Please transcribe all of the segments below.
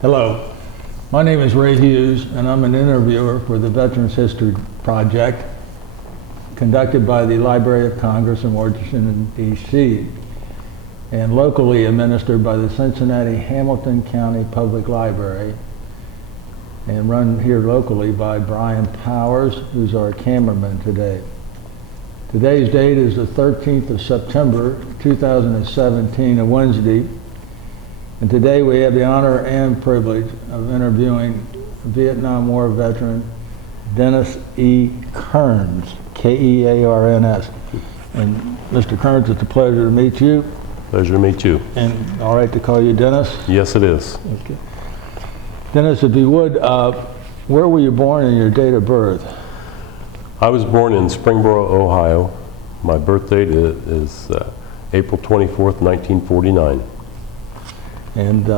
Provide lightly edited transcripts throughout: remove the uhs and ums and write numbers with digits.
Hello, my name is Ray Hughes, and I'm an interviewer for the Veterans History Project conducted by the Library of Congress in Washington, D.C. and locally administered by the Cincinnati Hamilton County Public Library and run here locally by Brian Powers, who's our cameraman today. Today's date is the 13th of September 2017, a Wednesday. And today we have the honor and privilege of interviewing Vietnam War veteran Dennis E. Kearns, K-E-A-R-N-S. And Mr. Kearns, it's a pleasure to meet you. Pleasure to meet you. And all right to call you Dennis? Yes, it is. Okay. Dennis, if you would, where were you born and your date of birth? I was born in Springboro, Ohio. My birth date is April 24th, 1949. And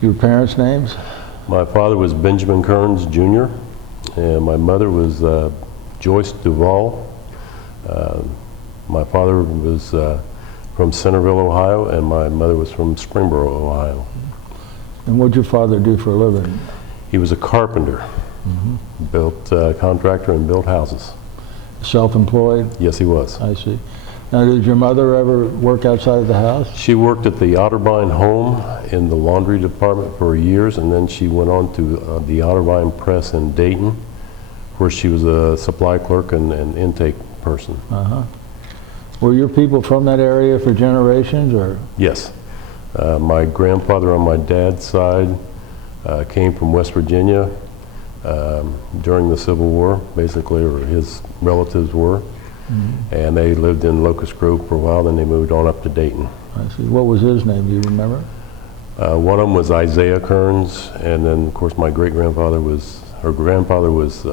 your parents' names? My father was Benjamin Kearns, Jr., and my mother was Joyce Duvall. My father was from Centerville, Ohio, and my mother was from Springboro, Ohio. And what did your father do for a living? He was a carpenter, built contractor and built houses. Self-employed? Yes, he was. I see. Now, did your mother ever work outside of the house? She worked at the Otterbein home in the laundry department for years, and then she went on to the Otterbein Press in Dayton, where she was a supply clerk and an intake person. Were your people from that area for generations, or? Yes. My grandfather on my dad's side came from West Virginia during the Civil War, basically, or his relatives were. And they lived in Locust Grove for a while, then they moved on up to Dayton. I see. What was his name, do you remember? One of them was Isaiah Kearns, and then of course my great-grandfather was, her grandfather was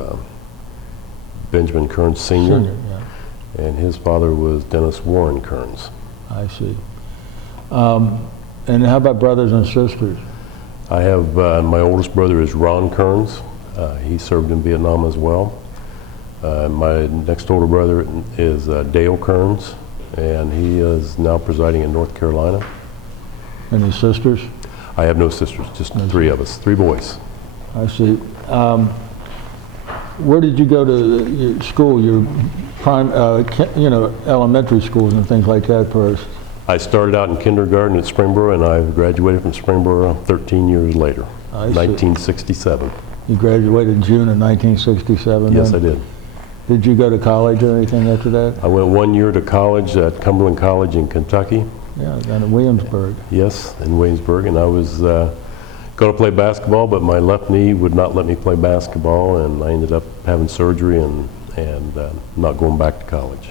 Benjamin Kearns Sr. Yeah. And his father was Dennis Warren Kearns. I see. And how about brothers and sisters? I have, my oldest brother is Ron Kearns. He served in Vietnam as well. My next older brother is Dale Kearns, and he is now presiding in North Carolina. Any sisters? I have no sisters, just three of us, three boys. I see. Where did you go to your school, your elementary schools and things like that first? I started out in kindergarten at Springboro, and I graduated from Springboro 13 years later, 1967. You graduated in June of 1967? Yes, then? I did. Did you go to college or anything after that? I went 1 year to college at Cumberland College in Kentucky. Yeah, down in Williamsburg. Yes, in Williamsburg, and I was going to play basketball, but my left knee would not let me play basketball, and I ended up having surgery and not going back to college.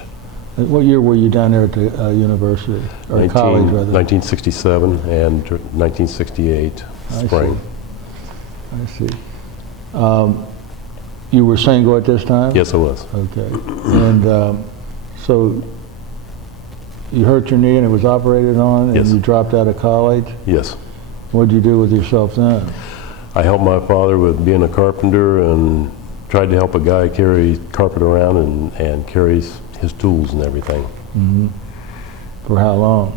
What year were you down there at the university, or college rather? 1967 and 1968 spring. I see. You were single at this time? Yes, I was. Okay. And so you hurt your knee and it was operated on, and you dropped out of college? Yes. What did you do with yourself then? I helped my father with being a carpenter and tried to help a guy carry carpet around and carry his tools and everything. For how long?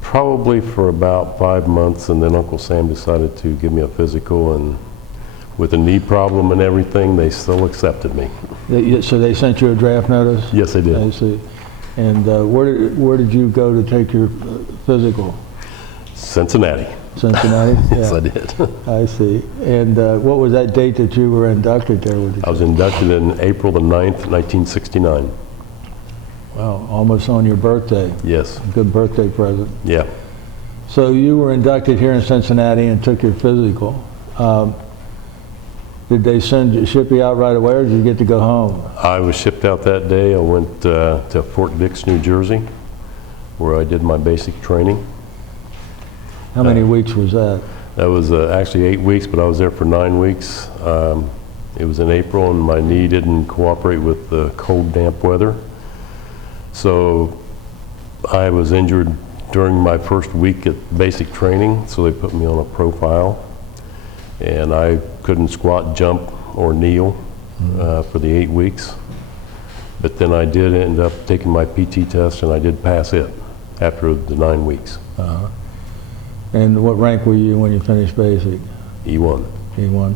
Probably for about 5 months, and then Uncle Sam decided to give me a physical, and with a knee problem and everything, they still accepted me. So they sent you a draft notice? Yes, they did. I see. And where did you go to take your physical? Cincinnati. Cincinnati? Yes, yeah. I did. I see. And what was that date that you were inducted there? I was inducted in April the 9th, 1969. Wow, almost on your birthday. Yes. Good birthday present. Yeah. So you were inducted here in Cincinnati and took your physical. Did they ship you out right away, or did you get to go home? I was shipped out that day. I went to Fort Dix, New Jersey, where I did my basic training. How many weeks was that? That was actually 8 weeks, but I was there for 9 weeks. It was in April, and my knee didn't cooperate with the cold, damp weather. So I was injured during my first week at basic training, so they put me on a profile. And I couldn't squat, jump, or kneel for the 8 weeks. But then I did end up taking my PT test, and I did pass it after the 9 weeks. And what rank were you when you finished basic? E1. E1.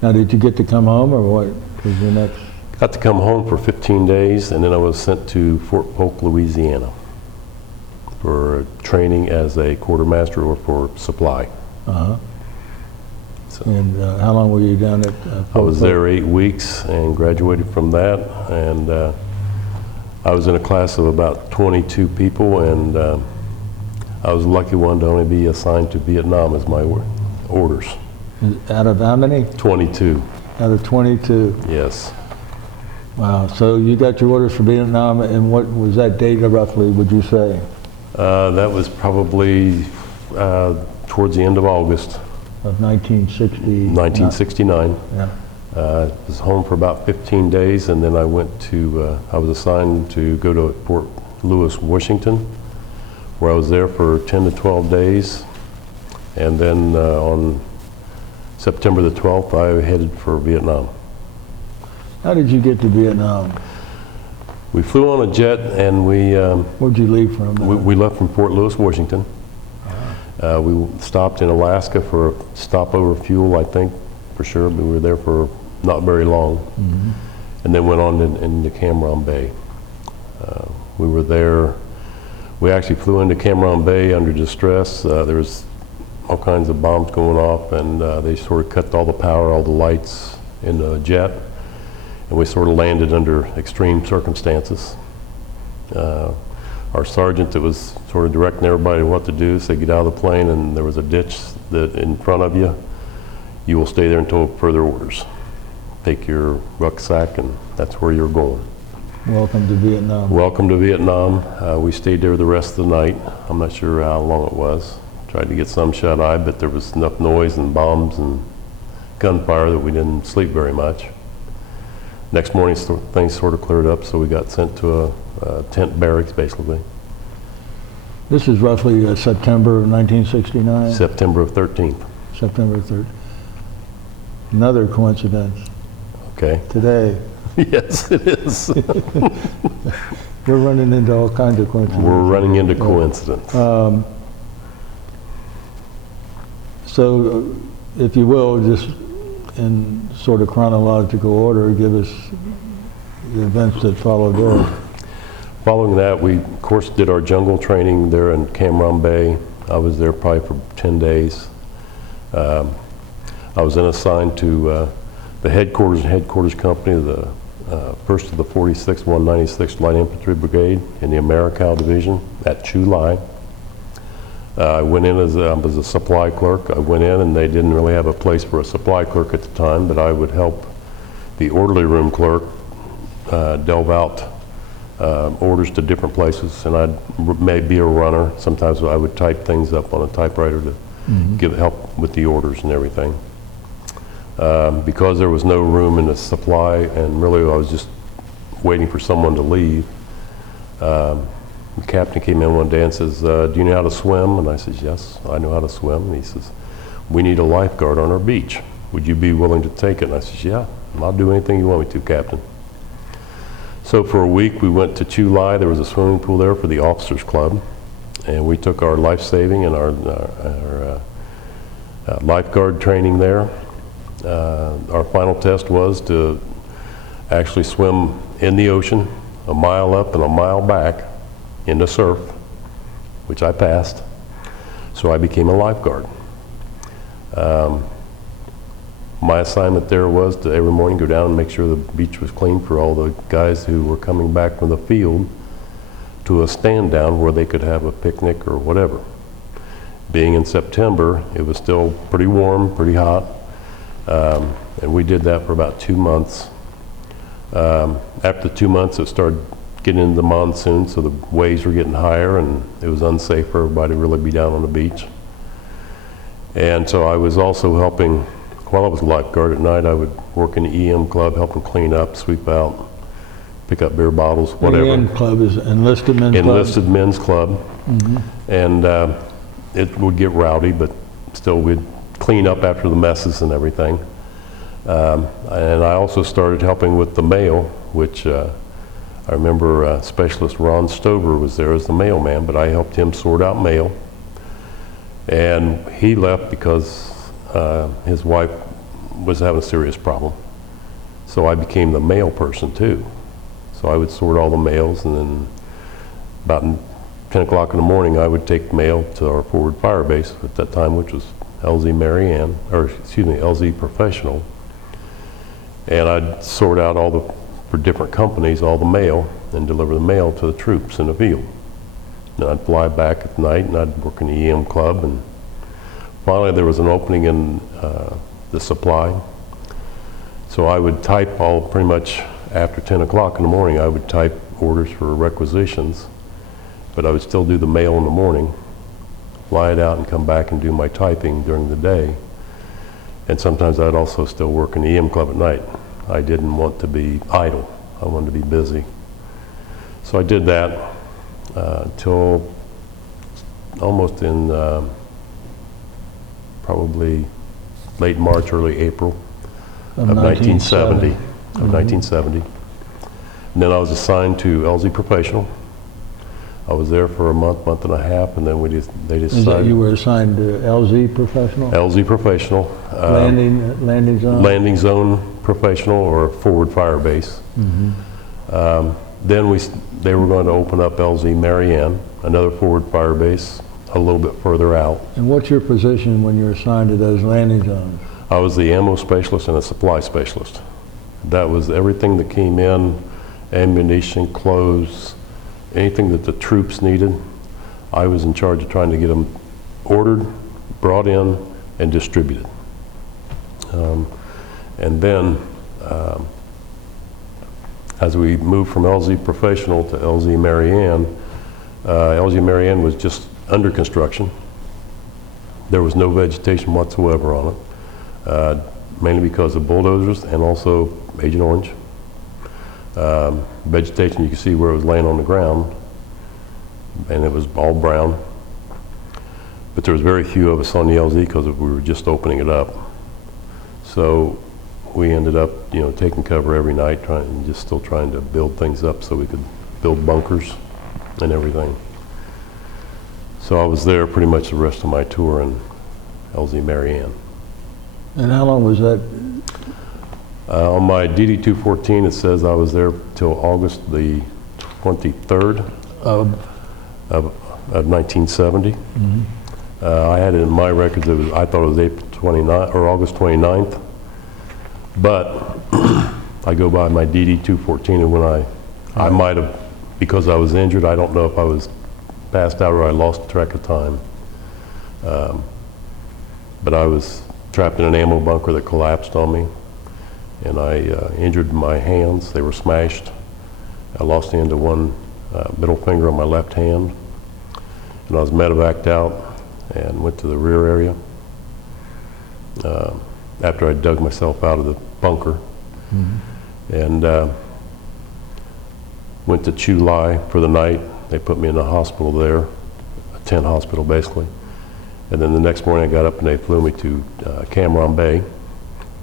Now, did you get to come home, or what was your next? Got to come home for 15 days, and then I was sent to Fort Polk, Louisiana for training as a quartermaster or for supply. Uh-huh. So And how long were you down at I was there 8 weeks and graduated from that, and I was in a class of about 22 people, and I was the lucky one to only be assigned to Vietnam as my orders. Out of how many? 22. Out of 22. Yes. Wow. So you got your orders for Vietnam, and what was that date roughly, would you say? That was probably towards the end of August. Of 1960? 1969. Yeah. Was home for about 15 days, and then I went to, I was assigned to go to Fort Lewis, Washington, where I was there for 10 to 12 days. And then on September the 12th, I headed for Vietnam. How did you get to Vietnam? We flew on a jet, and we Where'd you leave from? we left from Fort Lewis, Washington. We stopped in Alaska for a stopover fuel, I think, for sure. We were there for not very long, and then went on into Cam Bay. We were there. We actually flew into Cam Bay under distress. There was all kinds of bombs going off, and they sort of cut all the power, all the lights in the jet, and we sort of landed under extreme circumstances. Our sergeant that was sort of directing everybody what to do said, get out of the plane, and there was a ditch that in front of you. You will stay there until further orders. Take your rucksack, and that's where you're going. Welcome to Vietnam. Welcome to Vietnam. We stayed there the rest of the night. I'm not sure how long it was. Tried to get some shut-eye, but there was enough noise and bombs and gunfire that we didn't sleep very much. Next morning, things sort of cleared up, so we got sent to a tent barracks, basically. This is roughly September of 1969? September of 13th. September 3rd. Another coincidence. Okay. Today. Yes, it is. We're running into all kinds of coincidences. We're running into coincidence. So, if you will, just in sort of chronological order, give us the events that followed there. Following that, we, of course, did our jungle training there in Cam Bay. I was there probably for 10 days. I was then assigned to the headquarters company, the 1st of the 46th 196th Light Infantry Brigade in the Americal Division at Chu Lai. I went in as a supply clerk. I went in, and they didn't really have a place for a supply clerk at the time, but I would help the orderly room clerk delve out orders to different places, and I'd maybe be a runner. Sometimes I would type things up on a typewriter to give help with the orders and everything. Because there was no room in the supply, and really I was just waiting for someone to leave, the captain came in one day and says, do you know how to swim? And I said, yes, I know how to swim. And he says, we need a lifeguard on our beach. Would you be willing to take it? And I said, yeah, I'll do anything you want me to, Captain. So for a week we went to Chu Lai. There was a swimming pool there for the officers club, and we took our life saving and our lifeguard training there. Our final test was to actually swim in the ocean, a mile up and a mile back in the surf, which I passed. So I became a lifeguard. My assignment there was to every morning go down and make sure the beach was clean for all the guys who were coming back from the field to a stand down where they could have a picnic or whatever. Being in September, it was still pretty warm, pretty hot, and we did that for about 2 months. After 2 months, it started getting into the monsoon, so the waves were getting higher, and it was unsafe for everybody to really be down on the beach. And so I was also helping. While I was a lifeguard at night, I would work in the EM club, helping clean up, sweep out, pick up beer bottles, whatever. The EM club is Enlisted Men's Club? Enlisted Men's Club. And it would get rowdy, but still we'd clean up after the messes and everything. And I also started helping with the mail, which I remember Specialist Ron Stover was there as the mailman, but I helped him sort out mail. And he left because his wife was having a serious problem. So I became the mail person too. So I would sort all the mails, and then about 10 o'clock in the morning, I would take mail to our forward fire base at that time, which was LZ Marianne, or excuse me, LZ Professional. And I'd sort out for different companies, all the mail, and deliver the mail to the troops in the field. And I'd fly back at night, and I'd work in the EM club, and finally there was an opening in the supply. So I would type pretty much after 10 o'clock in the morning, I would type orders for requisitions, but I would still do the mail in the morning, fly it out and come back and do my typing during the day. And sometimes I'd also still work in the EM club at night. I didn't want to be idle. I wanted to be busy. So I did that until almost in probably late March, early April of 1970. Of 1970. And then I was assigned to LZ Professional. I was there for a month and a half, and then they decided. Is that you were assigned to LZ Professional? LZ Professional. Landing zone? Landing zone professional, or forward fire base. Mm-hmm. Then they were going to open up LZ Marianne, another forward fire base, a little bit further out. And what's your position when you're assigned to those landing zones? I was the ammo specialist and a supply specialist. That was everything that came in, ammunition, clothes, anything that the troops needed. I was in charge of trying to get them ordered, brought in, and distributed. And then, as we moved from LZ Professional to LZ Marianne was just under construction. There was no vegetation whatsoever on it, mainly because of bulldozers and also Agent Orange. Vegetation, you can see where it was laying on the ground, and it was all brown. But there was very few of us on the LZ because we were just opening it up. So we ended up, taking cover every night, still trying to build things up so we could build bunkers and everything. So I was there pretty much the rest of my tour in LZ Marianne. And how long was that? On my DD-214, it says I was there till August the 23rd of 1970. Mm-hmm. I had it in my records, I thought it was April 29th or August 29th. But I go by my DD-214, and when I might have, because I was injured, I don't know if I was passed out or I lost track of time. But I was trapped in an ammo bunker that collapsed on me, and I injured my hands. They were smashed. I lost the end of one middle finger on my left hand, and I was medevaced out and went to the rear area after I dug myself out of the bunker. Mm-hmm. And went to Chu Lai for the night. They put me in a hospital there, a tent hospital basically. And then the next morning I got up and they flew me to Cam Ranh Bay,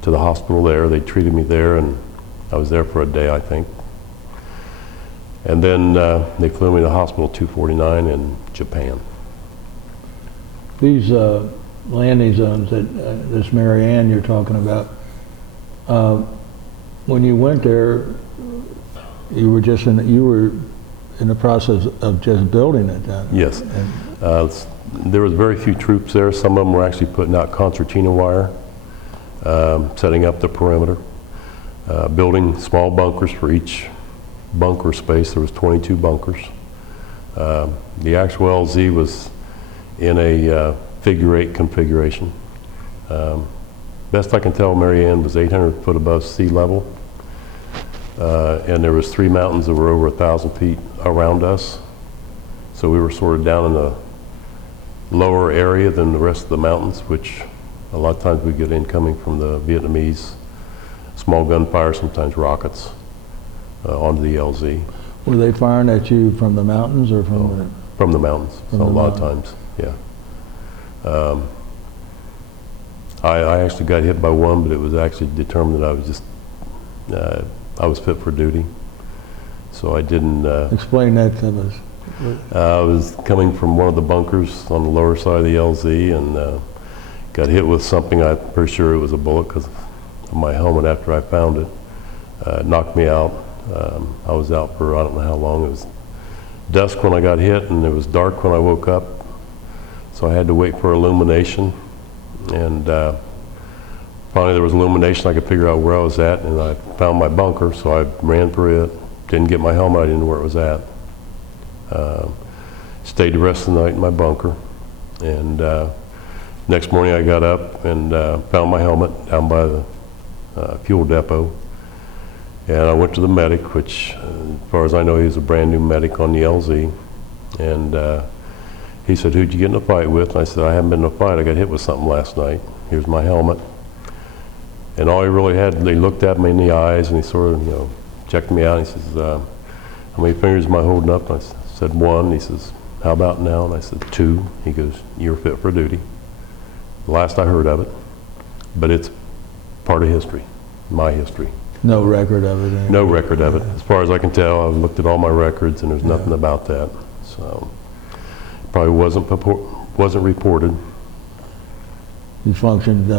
to the hospital there. They treated me there, and I was there for a day, I think. And then they flew me to Hospital 249 in Japan. These landing zones that this Marianne you're talking about, when you went there, you were in the process of just building it. Yes. There was very few troops there. Some of them were actually putting out concertina wire, setting up the perimeter, building small bunkers for each bunker space. There was 22 bunkers. The actual LZ was in a figure-8 configuration. Best I can tell, Marianne was 800 foot above sea level, and there was 3 mountains that were over 1,000 feet around us. So we were sort of down in the lower area than the rest of the mountains, which a lot of times we get incoming from the Vietnamese, small gunfire, sometimes rockets, onto the LZ. Were they firing at you from the mountains or from the? From the mountains, a lot of times, yeah. I actually got hit by one, but it was actually determined that I was just, I was fit for duty. So I didn't... Explain that to us. I was coming from one of the bunkers on the lower side of the LZ and got hit with something. I'm pretty sure it was a bullet because of my helmet after I found it. Knocked me out. I was out for I don't know how long. It was dusk when I got hit and it was dark when I woke up. So I had to wait for illumination. And finally there was illumination. I could figure out where I was at and I found my bunker. So I ran through it. Didn't get my helmet. I didn't know where it was at. Stayed the rest of the night in my bunker. And next morning I got up and found my helmet down by the fuel depot. And I went to the medic, which as far as I know he was a brand new medic on the LZ. And he said, "Who'd you get in a fight with?" And I said, "I haven't been in a fight. I got hit with something last night. Here's my helmet." And all he really had, he looked at me in the eyes and he sort of, checked me out. He says, "How many fingers am I holding up?" And I said, "1." He says, "How about now?" And I said, 2. He goes, "You're fit for duty." The last I heard of it, but it's part of history, my history. No record of it? Anyway. No record of it. As far as I can tell, I've looked at all my records and there's nothing about that. So probably wasn't reported. You functioned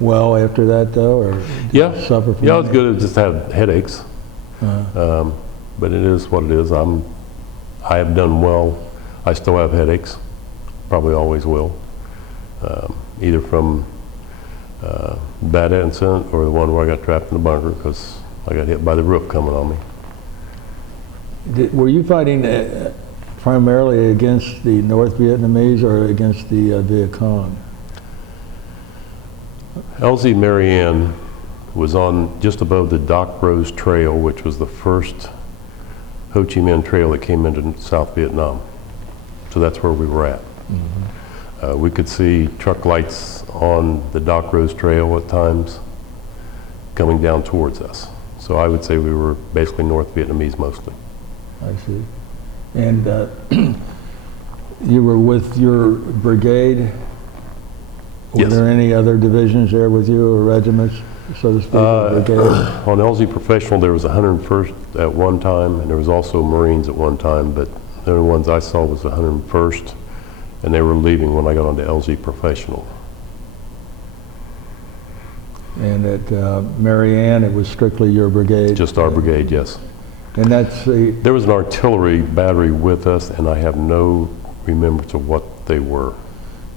well after that though, or did you suffer from I was good. I just had headaches. But it is what it is. I have done well. I still have headaches. Probably always will. Either from that incident or the one where I got trapped in the bunker because I got hit by the roof coming on me. Were you fighting primarily against the North Vietnamese or against the Viet Cong? LZ Marianne was on just above the Doc Rose Trail, which was the first Ho Chi Minh Trail that came into South Vietnam. So that's where we were at. Mm-hmm. We could see truck lights on the Doc Rose Trail at times coming down towards us. So I would say we were basically North Vietnamese mostly. I see. And you were with your brigade? Were Yes. there any other divisions there with you or regiments, so to speak, brigade? On LZ Professional there was 101st at one time and there was also Marines at one time, but the only ones I saw was the 101st and they were leaving when I got onto LZ Professional. And at Marianne, it was strictly your brigade? Just our brigade, yes. And that's the... There was an artillery battery with us and I have no remembrance of what they were.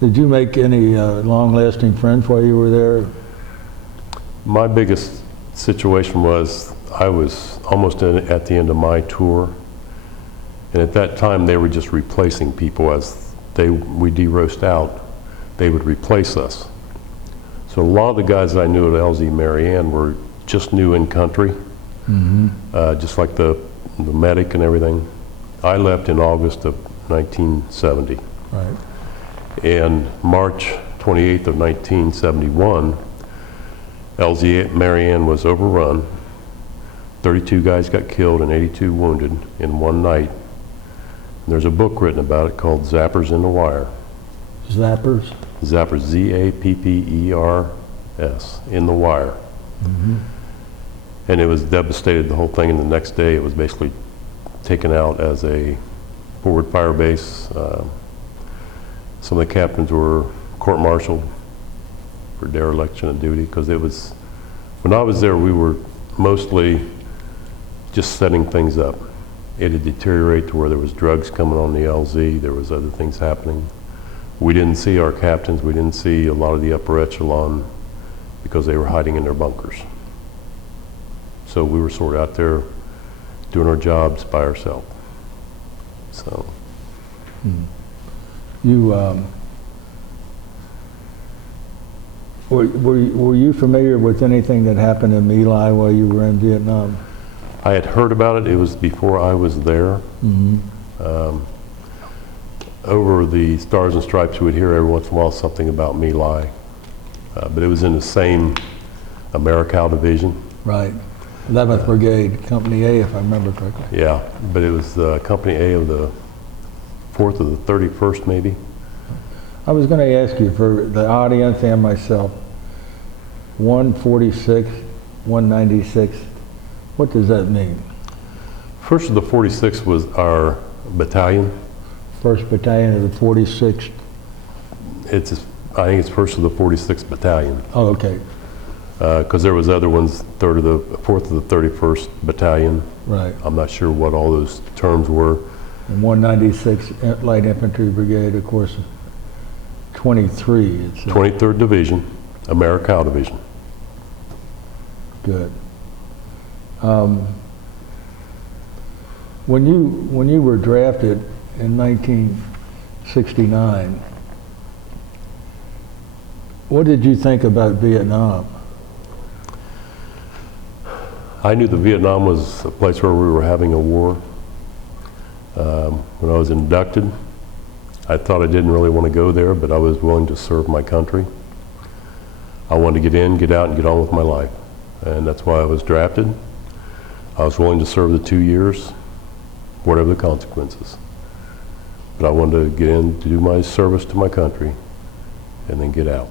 Did you make any long-lasting friends while you were there? My biggest situation was I was almost at the end of my tour, and at that time they were just replacing people as we de-roast out. They would replace us. So a lot of the guys that I knew at LZ Marianne were just new in country, just like the medic and everything. I left in August of 1970. Right. And March 28th of 1971, LZ Marianne was overrun. 32 guys got killed and 82 wounded in one night. And there's a book written about it called Zappers in the Wire. Zappers? Zappers, Z-A-P-P-E-R-S, in the wire. And it was devastated, the whole thing, and the next day it was basically taken out as a forward fire base. Some of the captains were court-martialed for dereliction of duty because it was, when I was there, we were mostly just setting things up. It had deteriorated to where there was drugs coming on the LZ, there was other things happening. We didn't see our captains, we didn't see a lot of the upper echelon because they were hiding in their bunkers. So we were sort of out there doing our jobs by ourselves. So. You, were you familiar with anything that happened in My Lai while you were in Vietnam? I had heard about it. It was before I was there. Over the Stars and Stripes, we would hear every once in a while something about My Lai. But it was in the same Americal division. Right. 11th Brigade, Company A, if I remember correctly. Yeah, but it was Company A of the 4th of the 31st, maybe. I was going to ask you, for the audience and myself, 146, 196, what does that mean? 1st of the 46th was our Battalion. 1st Battalion of the 46th. I think it's 1st of the 46th Battalion. Oh, okay. Because there was other ones, 4th of the 31st Battalion. Right. I'm not sure what all those terms were. And 196 Light Infantry Brigade, of course, 23. It's 23rd Division, Americal Division. good. When you were drafted in 1969, what did you think about Vietnam? I knew that Vietnam was a place where we were having a war. When I was inducted, I thought I didn't really want to go there, but I was willing to serve my country. I wanted to get in, get out, and get on with my life. And that's why I was drafted. I was willing to serve the 2 years, whatever the consequences. But I wanted to get in to do my service to my country and then get out.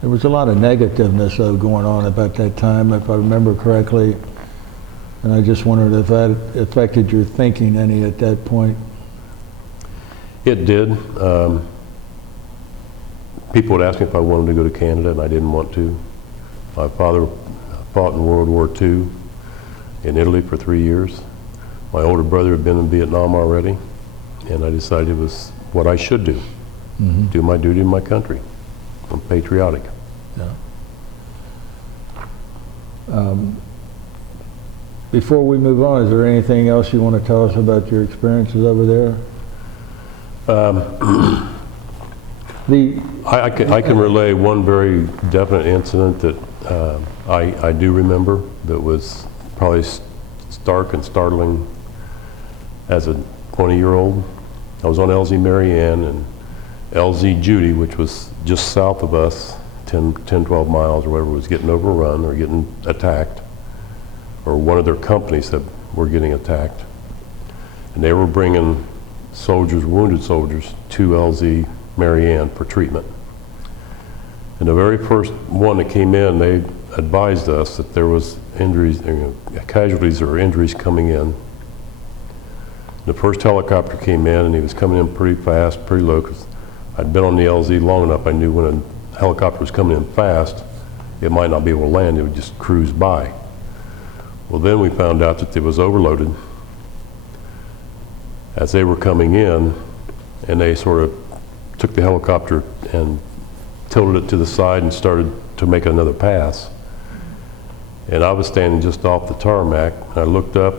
There was a lot of negativeness though going on about that time, if I remember correctly. And I just wondered if that affected your thinking any at that point. It did. People would ask me if I wanted to go to Canada, and I didn't want to. My father fought in World War II in Italy for 3 years. My older brother had been in Vietnam already, and I decided it was what I should do. Do my duty in my country. I'm patriotic. Yeah. Before we move on, is there anything else you want to tell us about your experiences over there? I can relay one very definite incident that I do remember that was probably stark and startling as a 20-year-old. I was on LZ Marianne and LZ Judy, which was just south of us, 10, 12 miles or whatever, was getting overrun or getting attacked, or one of their companies that were getting attacked. And they were bringing soldiers, wounded soldiers, to LZ Marianne for treatment. And the very first one that came in, they advised us that there was injuries, casualties or injuries coming in. The first helicopter came in, and he was coming in pretty fast, pretty low, because I'd been on the LZ long enough. I knew when a helicopter was coming in fast, it might not be able to land, it would just cruise by. Well, then we found out that it was overloaded as they were coming in, and they sort of took the helicopter and tilted it to the side and started to make another pass. And I was standing just off the tarmac, and I looked up,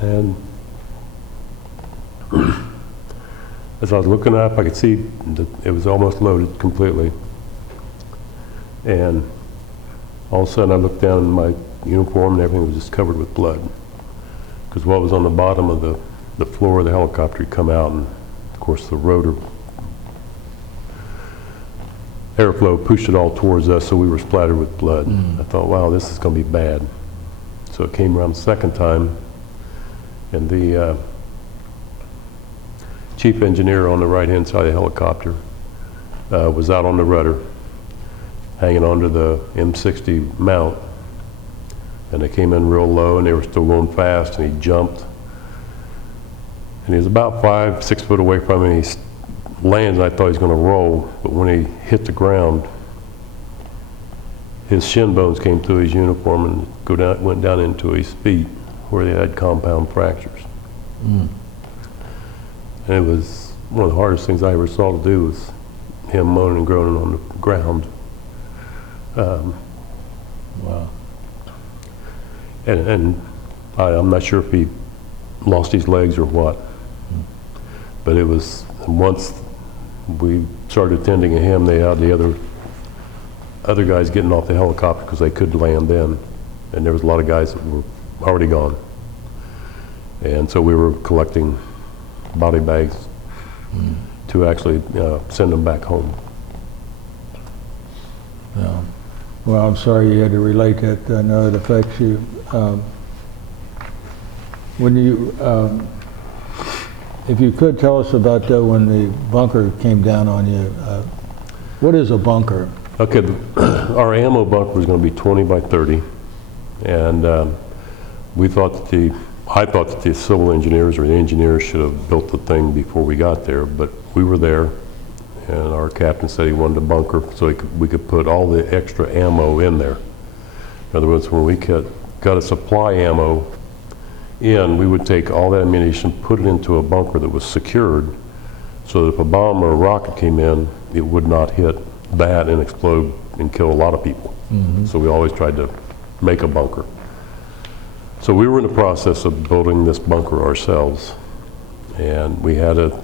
and as I was looking up, I could see that it was almost loaded completely. And all of a sudden I looked down and my uniform and everything was just covered with blood. Because what was on the bottom of the floor of the helicopter had come out, and of course the rotor airflow pushed it all towards us, so we were splattered with blood. I thought, wow, this is going to be bad. So it came around the second time, and the chief engineer on the right-hand side of the helicopter was out on the rudder, hanging onto the M60 mount, and they came in real low, and they were still going fast, and he jumped. And he was about 5, 6 foot away from me, and he landed, and I thought he was going to roll, but when he hit the ground, his shin bones came through his uniform and went down into his feet, where they had compound fractures. And it was one of the hardest things I ever saw to do, was him moaning and groaning on the ground. Wow. And I'm not sure if he lost his legs or what, but it was, once we started attending to him, they had the other guys getting off the helicopter because they couldn't land then, and there was a lot of guys that were already gone. And so we were collecting body bags to actually send them back home. Yeah. Well, I'm sorry you had to relate that. I know it affects you. When you, if you could tell us about when the bunker came down on you, what is a bunker? Okay, our ammo bunker was going to be 20 by 30, And we thought that I thought that the civil engineers or the engineers should have built the thing before we got there, but we were there, and our captain said he wanted a bunker so we could put all the extra ammo in there. In other words, when we got a supply ammo in, we would take all that ammunition, put it into a bunker that was secured, so that if a bomb or a rocket came in, it would not hit that and explode and kill a lot of people. So we always tried to make a bunker. So we were in the process of building this bunker ourselves, and we had a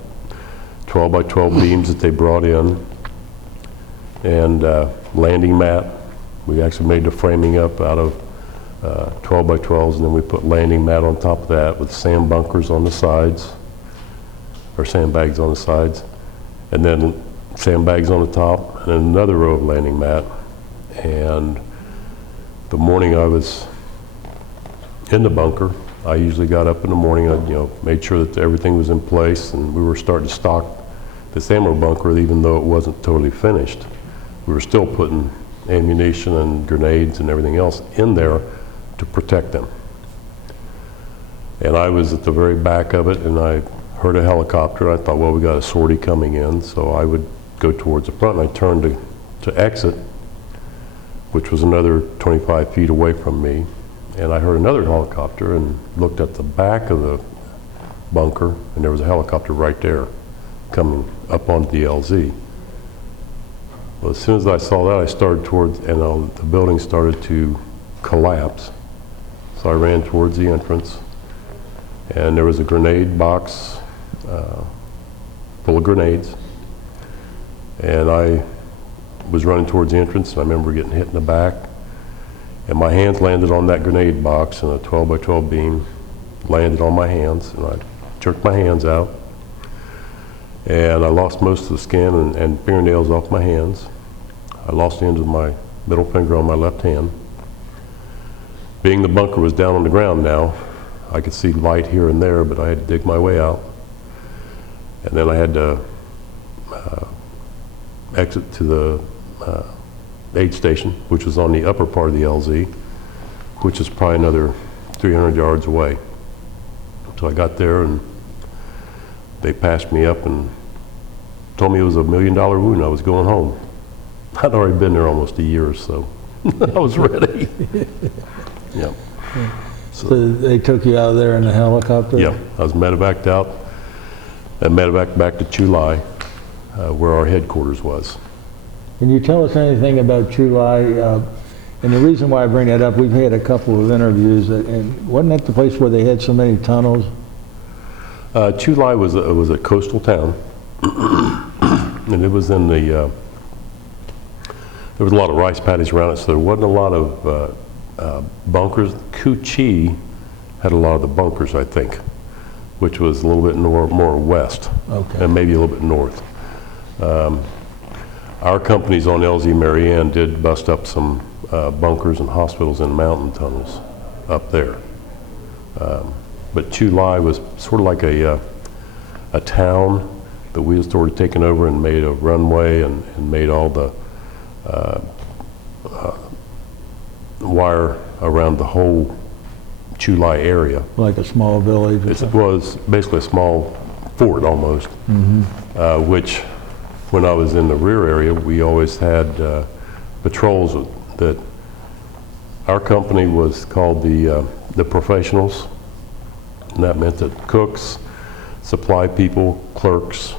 12 by 12 beams that they brought in, and landing mat. We actually made the framing up out of 12 by 12s, and then we put landing mat on top of that with sand bunkers on the sides, or sandbags on the sides, and then sandbags on the top, and another row of landing mat. And the morning I was in the bunker, I usually got up in the morning, I made sure that everything was in place, and we were starting to stock this ammo bunker, even though it wasn't totally finished. We were still putting ammunition and grenades and everything else in there to protect them. And I was at the very back of it, and I heard a helicopter, and I thought, well, we got a sortie coming in, so I would go towards the front, and I turned to exit, which was another 25 feet away from me. And I heard another helicopter and looked at the back of the bunker, and there was a helicopter right there coming up onto the LZ. Well, as soon as I saw that, I started towards, and the building started to collapse. So I ran towards the entrance, and there was a grenade box full of grenades. And I was running towards the entrance, and I remember getting hit in the back. And my hands landed on that grenade box, and a 12 by 12 beam landed on my hands, and I jerked my hands out. And I lost most of the skin and fingernails off my hands. I lost the end of my middle finger on my left hand. Being the bunker was down on the ground now, I could see light here and there, but I had to dig my way out. And then I had to exit to the aid station, which was on the upper part of the LZ, which is probably another 300 yards away. So I got there, and they passed me up and told me it was $1 million wound. I was going home. I'd already been there almost a year or so. I was ready. Yeah. So they took you out of there in a helicopter? Yeah, I was medevaced out and medevaced back to Chulai, where our headquarters was. Can you tell us anything about Chulai? And the reason why I bring that up, we've had a couple of interviews, and wasn't that the place where they had so many tunnels? Chulai was a coastal town, and it was in the, there was a lot of rice paddies around it, so there wasn't a lot of bunkers. Cu-Chi had a lot of the bunkers, I think, which was a little bit more west, Okay. and maybe a little bit north. Our companies on LZ Marianne did bust up some bunkers and hospitals and mountain tunnels up there. But Chulai was sort of like a town that we had sort of taken over and made a runway and made all the wire around the whole Chulai area. Like a small village? It was basically a small fort almost, which when I was in the rear area, we always had patrols that our company was called the professionals, and that meant that cooks, supply people, clerks,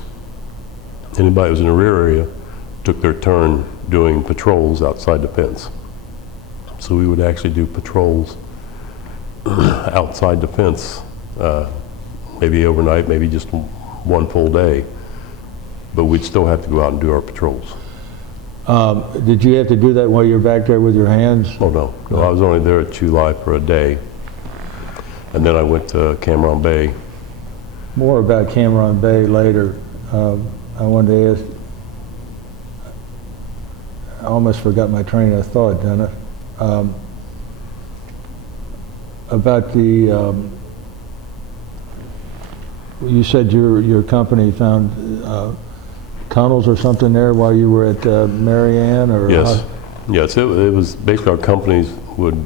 anybody who was in the rear area took their turn doing patrols outside the fence. So we would actually do patrols outside the fence, maybe overnight, maybe just one full day, but we'd still have to go out and do our patrols. Did you have to do that while you were back there with your hands? Oh, no. I was only there at Chulai for a day, and then I went to Cameron Bay. More about Cameron Bay later. I wanted to ask, I almost forgot my train of thought, Dennis. About the, you said your company found tunnels or something there while you were at Marianne? Or yes. Yes, it was basically our companies would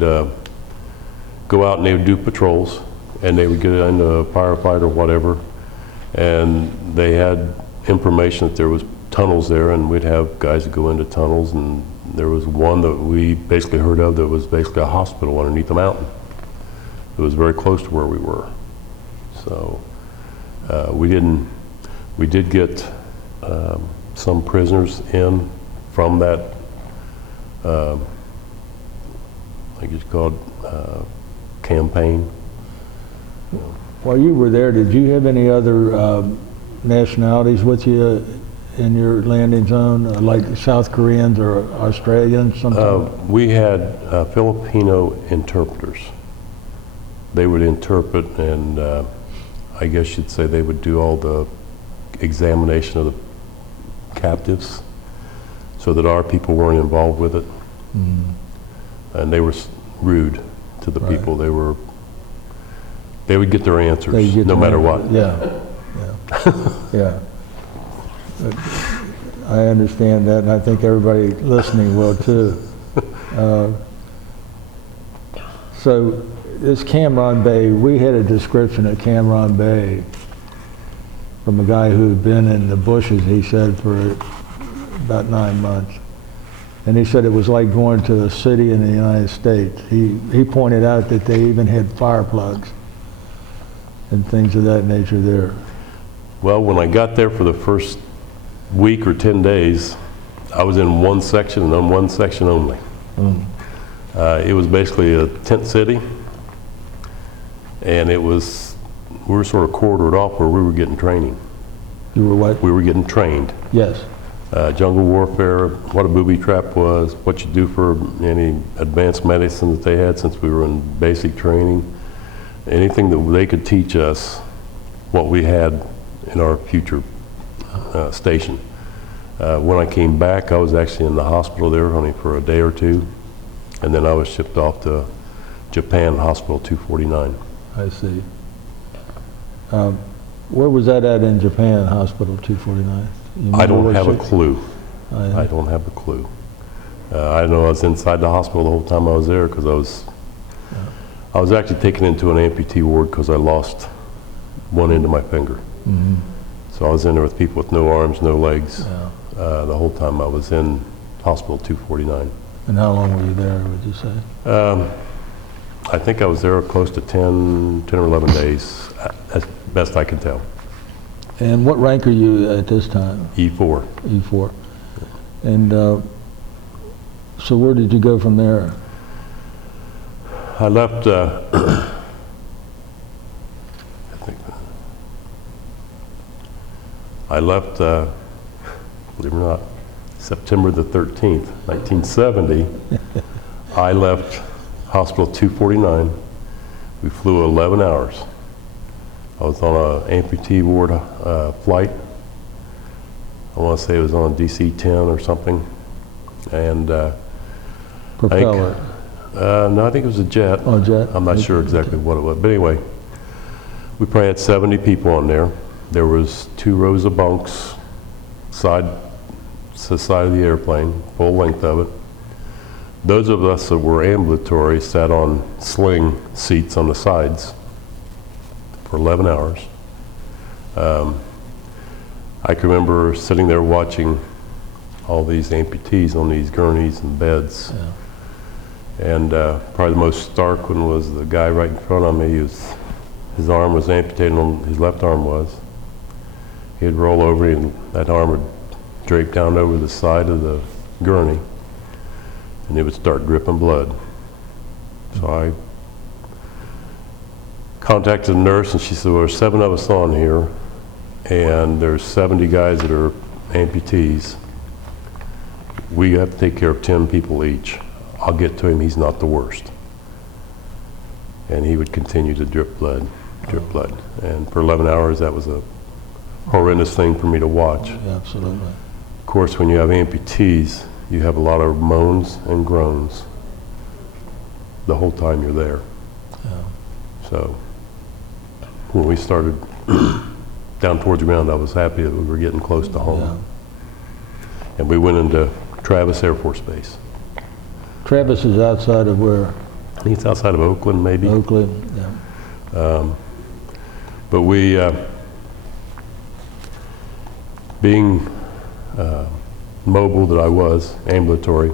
go out and they would do patrols, and they would get into a firefight or whatever, and they had information that there was tunnels there, and we'd have guys that go into tunnels, and there was one that we basically heard of that was basically a hospital underneath the mountain. It was very close to where we were. So we did get some prisoners in from that, I guess it's called campaign. While you were there, did you have any other nationalities with you in your landing zone, like South Koreans or Australians? We had Filipino interpreters. They would interpret, and I guess you'd say they would do all the examination of the captives so that our people weren't involved with it. And they were rude to the people. They would get their answers no matter what. Yeah, yeah. I understand that, and I think everybody listening will too. So this Cameron Bay, we had a description of Cameron Bay from a guy who had been in the bushes, he said, for about 9 months. And he said it was like going to a city in the United States. He pointed out that they even had fire plugs and things of that nature there. Well, when I got there for the first week or 10 days, I was in one section and on one section only. It was basically a tent city, and we were sort of corridored off where we were getting training. You were what? We were getting trained. Yes. Jungle warfare, what a booby trap was, what you do for any advanced medicine that they had since we were in basic training, anything that they could teach us what we had in our future station. When I came back, I was actually in the hospital there only for a day or two, and then I was shipped off to Japan, Hospital 249. I see. Where was that at in Japan, Hospital 249? I don't have a clue. I don't have a clue. I know I was inside the hospital the whole time I was there because I was actually taken into an amputee ward because I lost one end of my finger. So I was in there with people with no arms, no legs. The whole time I was in Hospital 249. And how long were you there, would you say? I think I was there close to 10 or 11 days, as best I can tell. And what rank are you at this time? E4. E4. And so where did you go from there? I left, believe it or not, September the 13th, 1970. I left Hospital 249. We flew 11 hours. I was on an amputee ward flight. I want to say it was on DC-10 or something. And Propeller? no, I think it was a jet. Oh, jet? I'm not sure exactly what it was. But anyway, we probably had 70 people on there. There was 2 rows of bunks, side to the side of the airplane, full length of it. Those of us that were ambulatory sat on sling seats on the sides for 11 hours. I can remember sitting there watching all these amputees on these gurneys and beds. And probably the most stark one was the guy right in front of me. His arm was amputated, his left arm was. He'd roll over and that arm would drape down over the side of the gurney, and it would start dripping blood. So I contacted the nurse, and she said, well, there's 7 of us on here, and there's 70 guys that are amputees. We have to take care of 10 people each. I'll get to him, he's not the worst. And he would continue to drip blood. And for 11 hours, that was a horrendous thing for me to watch. Absolutely. Of course, when you have amputees, you have a lot of moans and groans the whole time you're there. So when we started down towards the ground, I was happy that we were getting close to home. And we went into Travis Air Force Base. Travis is outside of where? think it's outside of Oakland, maybe. Oakland, yeah. But we, being mobile that I was, ambulatory,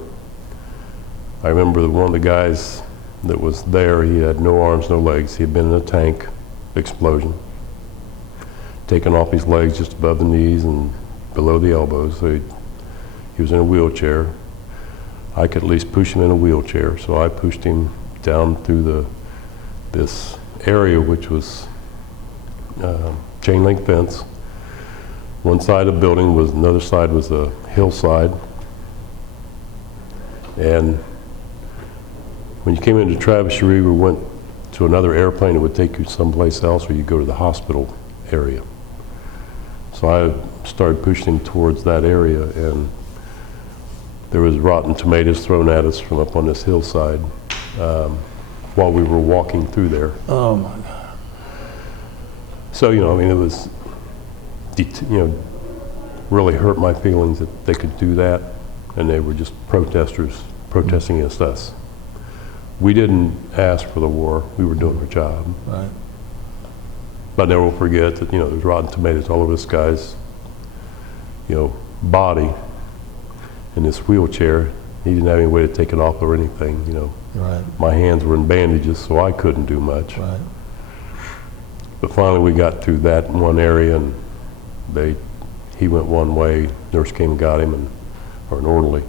I remember that one of the guys that was there, he had no arms, no legs. He had been in a tank explosion, taken off his legs just above the knees and below the elbows. So he was in a wheelchair. I could at least push him in a wheelchair, so I pushed him down through this area, which was chain link fence. One side of the building was, another side was a hillside. And when you came into Travis, you either went to another airplane that would take you someplace else, or you go to the hospital area. So I started pushing him towards that area, and there was rotten tomatoes thrown at us from up on this hillside while we were walking through there. Oh my God. So, you know, I mean, it was, really hurt my feelings that they could do that, and they were just protesters protesting against us. We didn't ask for the war, we were doing our job. Right. But I never will forget that, there's rotten tomatoes all over this guy's, body in this wheelchair. He didn't have any way to take it off or anything, Right. My hands were in bandages, so I couldn't do much. Right. But finally we got through that one area, and he went one way, nurse came and got him, or an orderly.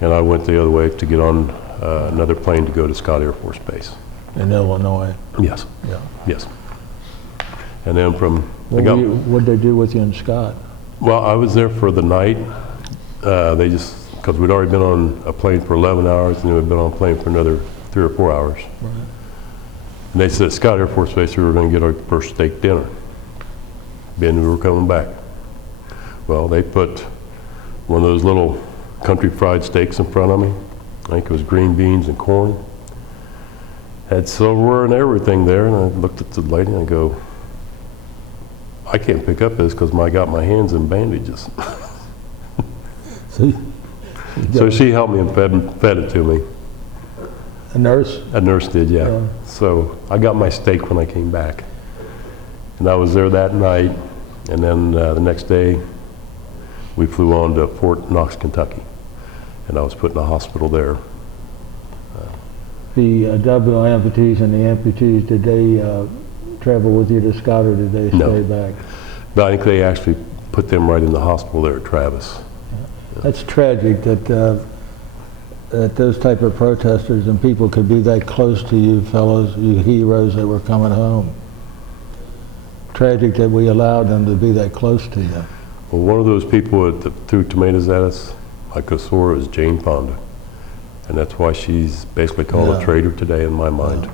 And I went the other way to get on another plane to go to Scott Air Force Base. In Illinois. Yes. Yeah. Yes. And then What did they do with you in Scott? Well, I was there for the night. Because we'd already been on a plane for 11 hours, and we'd been on a plane for another 3 or 4 hours. Right. And they said at Scott Air Force Base we were going to get our first steak dinner. Then we were coming back. Well, they put one of those little country fried steaks in front of me. I think it was green beans and corn. Had silverware and everything there, and I looked at the lady and I go, I can't pick up this because I got my hands in bandages. So she helped me and fed it to me. A nurse? A nurse did, yeah. So I got my steak when I came back. And I was there that night, and then the next day we flew on to Fort Knox, Kentucky. And I was put in a hospital there. The double amputees and the amputees, did they travel with you to Scott, or did they stay back? But I think they actually put them right in the hospital there at Travis. That's tragic that those type of protesters and people could be that close to you fellows, you heroes that were coming home. Tragic that we allowed them to be that close to you. Well, one of those people that threw tomatoes at us, I could saw her, is Jane Fonda. And that's why she's basically called a traitor today in my mind.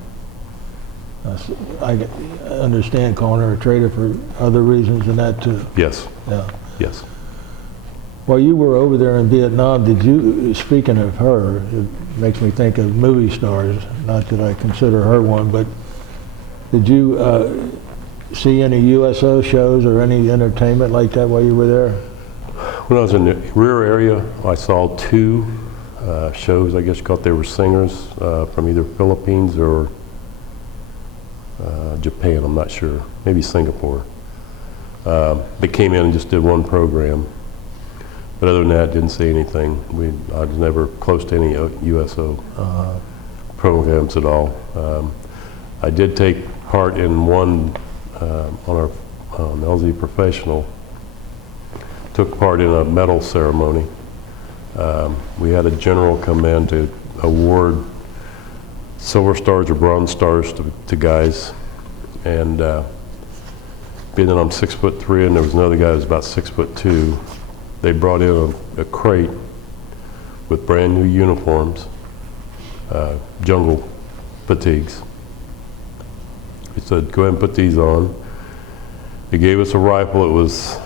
I understand calling her a traitor for other reasons than that too. Yes. Yeah. Yes. While you were over there in Vietnam, did you, speaking of her, it makes me think of movie stars, not that I consider her one, but did you see any USO shows or any entertainment like that while you were there? When I was in the rear area, I saw 2 shows. I guess you thought they were singers from either Philippines or Japan, I'm not sure, maybe Singapore. They came in and just did one program. But other than that, didn't see anything. I was never close to any USO programs at all. I did take part in one on our LZ Professional. Took part in a medal ceremony. We had a general come in to award silver stars or bronze stars to guys. And being that I'm 6'3" and there was another guy that was about 6'2", they brought in a crate with brand new uniforms, jungle fatigues. He said, go ahead and put these on. They gave us a rifle. It was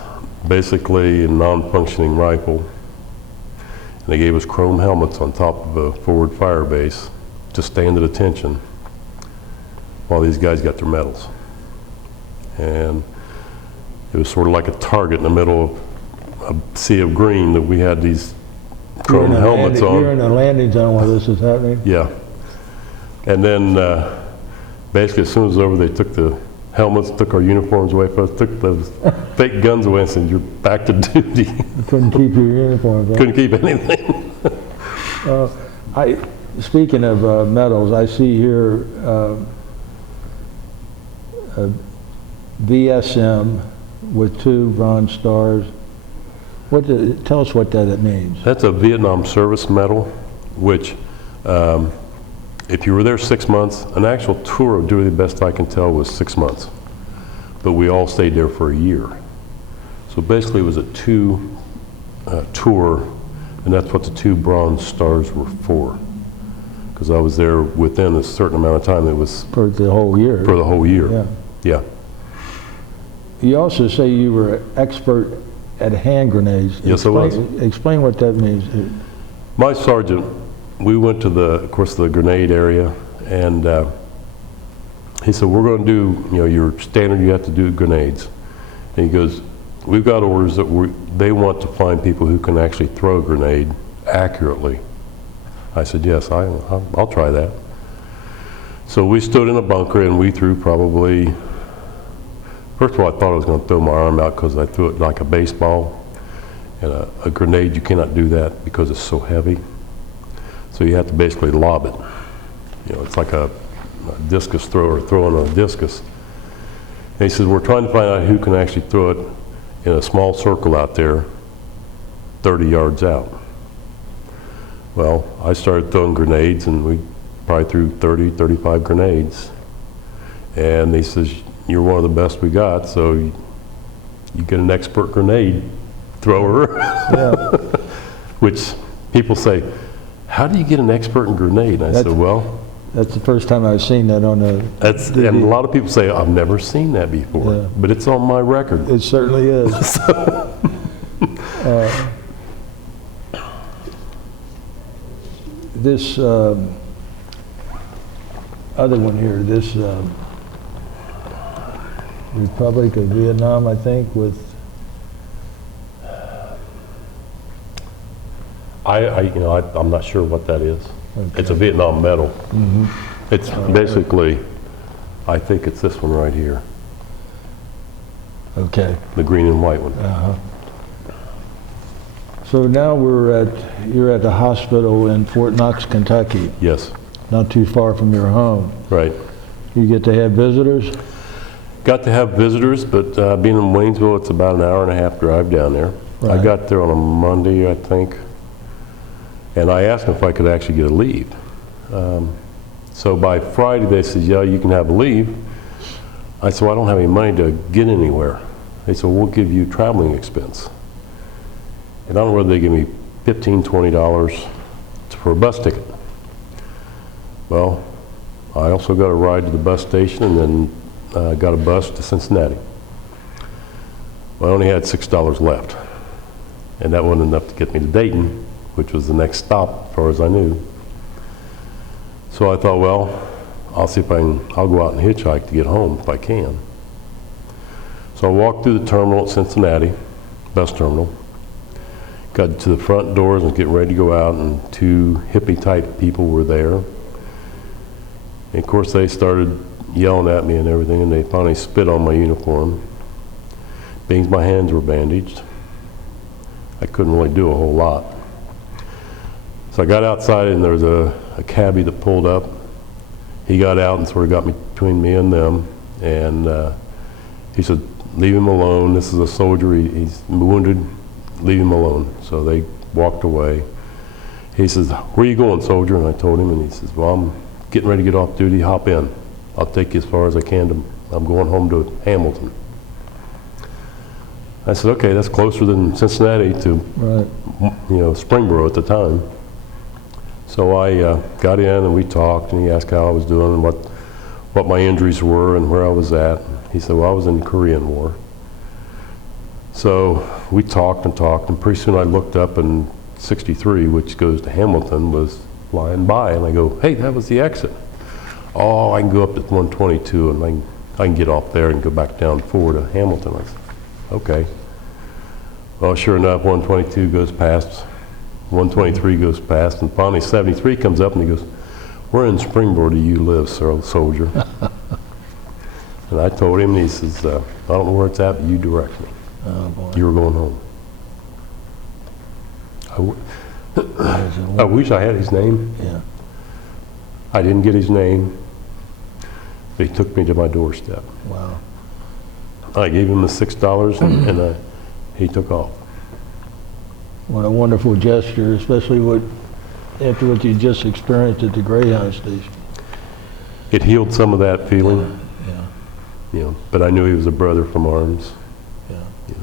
basically a non-functioning rifle. And they gave us chrome helmets on top of a forward fire base to stand at attention while these guys got their medals. And it was sort of like a target in the middle of a sea of green that we had these chrome helmets on. You're in a landing zone while this is happening? Yeah. And then basically as soon as it was over, they took the helmets, took our uniforms away from us, took those fake guns away and said, "You're back to duty." You couldn't keep your uniform. Right? Couldn't keep anything. Speaking of medals, I see here a VSM with 2 Bronze Stars. Tell us what that means. That's a Vietnam Service Medal, which if you were there 6 months, an actual tour of duty, the best I can tell, was 6 months. But we all stayed there for a year. So basically it was a 2 tour, and that's what the 2 Bronze Stars were for. Because I was there within a certain amount of time. It was For the whole year. for the whole year. Yeah. Yeah. You also say you were an expert at hand grenades. Yes, I was. Explain what that means. My sergeant, we went to of course, the grenade area, and he said, "We're going to do, your standard, you have to do grenades." And he goes, "We've got orders that they want to find people who can actually throw a grenade accurately." I said, "Yes, I'll try that." So we stood in a bunker and we threw probably, first of all, I thought I was going to throw my arm out because I threw it like a baseball. And a grenade, you cannot do that because it's so heavy. So you have to basically lob it. It's like a discus thrower throwing a discus. And he says, "We're trying to find out who can actually throw it in a small circle out there, 30 yards out." Well, I started throwing grenades, and we probably threw 30, 35 grenades. And he says, "You're one of the best we got, so you get an expert grenade thrower." Yeah. Which people say, "How do you get an expert in grenade?" And I said, "Well, That's the first time I've seen that on a... and a lot of people say, "I've never seen that before," Yeah. but it's on my record. It certainly is. This other one here, this Republic of Vietnam, I think, with... I'm not sure what that is. Okay. It's a Vietnam medal. Mhm. It's basically, I think it's this one right here, Okay. the green and white one. Uh-huh. So now you're at the hospital in Fort Knox, Kentucky, Yes, not too far from your home. right. You get to have visitors? Got to have visitors, but being in Waynesville, it's about an hour and a half drive down there. I Right. got there on a Monday, I think, and I asked them if I could actually get a leave. So by Friday, they said, "Yeah, you can have a leave." I said, "Well, I don't have any money to get anywhere." They said, "We'll give you traveling expense." And I don't know whether they give me $15, $20 for a bus ticket. Well, I also got a ride to the bus station and then got a bus to Cincinnati. Well, I only had $6 left. And that wasn't enough to get me to Dayton, which was the next stop as far as I knew. So I thought, well, I'll see if I'll go out and hitchhike to get home if I can. So I walked through the terminal at Cincinnati, bus terminal, got to the front doors and was getting ready to go out, and 2 hippie type people were there. And of course they started yelling at me and everything, and they finally spit on my uniform. Being my hands were bandaged, I couldn't really do a whole lot. So I got outside and there was a cabbie that pulled up. He got out and sort of got between me and them, and he said, "Leave him alone. This is a soldier. He's wounded. Leave him alone." So they walked away. He says, "Where are you going, soldier?" And I told him, and he says, "Well, I'm getting ready to get off duty. Hop in. I'll take you as far as I can. I'm going home to Hamilton." I said, "Okay, that's closer than Cincinnati to, Right. Springboro at the time." So I got in and we talked, and he asked how I was doing and what my injuries were and where I was at. He said, "Well, I was in the Korean War." So we talked, and pretty soon I looked up, and 63, which goes to Hamilton, was flying by, and I go, "Hey, that was the exit." "Oh, I can go up to 122, and I can get off there and go back down 4 to Hamilton." I said, "Okay." Well, sure enough, 122 goes past, 123 goes past, and finally 73 comes up, and he goes, where in Springboard do you live, sir, soldier? And I told him, and he says, I don't know where it's at, but you direct me. Oh, boy. You were going home. I wish I had his name. Yeah. I didn't get his name. But he took me to my doorstep. Wow. I gave him the $6 and he took off. What a wonderful gesture, especially after what you just experienced at the Greyhound station. It healed some of that feeling. Yeah. You know, but I knew he was a brother from arms. Yeah. You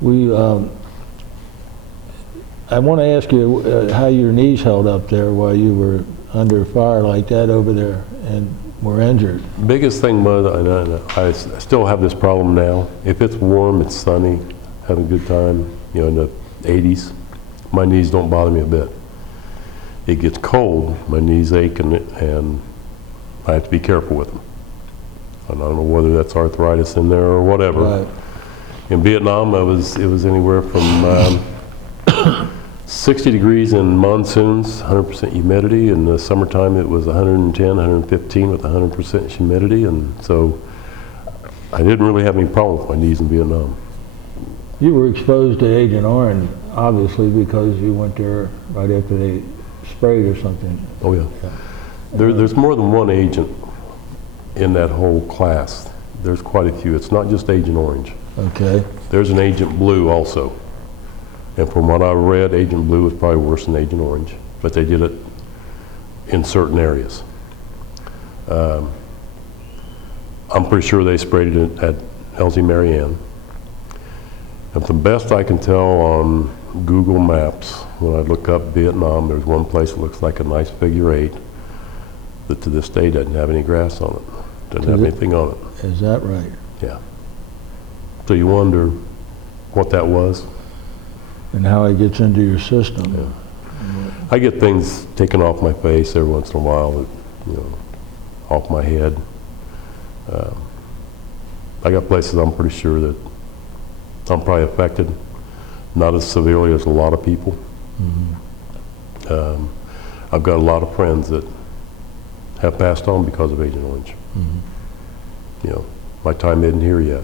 know. I want to ask you how your knees held up there while you were under fire like that over there and were injured. Biggest thing was, and I still have this problem now. If it's warm, it's sunny, having a good time, you know, in the 80s, my knees don't bother me a bit. It gets cold, my knees ache, and I have to be careful with them. And I don't know whether that's arthritis in there or whatever. Right. In Vietnam, it was anywhere from 60 degrees in monsoons, 100% humidity. In the summertime, it was 110, 115 with 100% humidity. And so I didn't really have any problem with my knees in Vietnam. You were exposed to Agent Orange, obviously, because you went there right after they sprayed or something. Oh, yeah. There's more than one agent in that whole class. There's quite a few. It's not just Agent Orange. Okay. There's an Agent Blue also. And from what I read, Agent Blue was probably worse than Agent Orange, but they did it in certain areas. I'm pretty sure they sprayed it at Elsie Marianne. And the best I can tell on Google Maps, when I look up Vietnam, there's one place that looks like a nice figure 8 that to this day doesn't have any grass on it, doesn't have anything on it. Is that right? Yeah. So you wonder what that was? And how it gets into your system. Yeah. I get things taken off my face every once in a while, you know, off my head. I got places I'm pretty sure that I'm probably affected, not as severely as a lot of people. Mm-hmm. I've got a lot of friends that have passed on because of Agent Orange. Mm-hmm. You know, my time isn't here yet.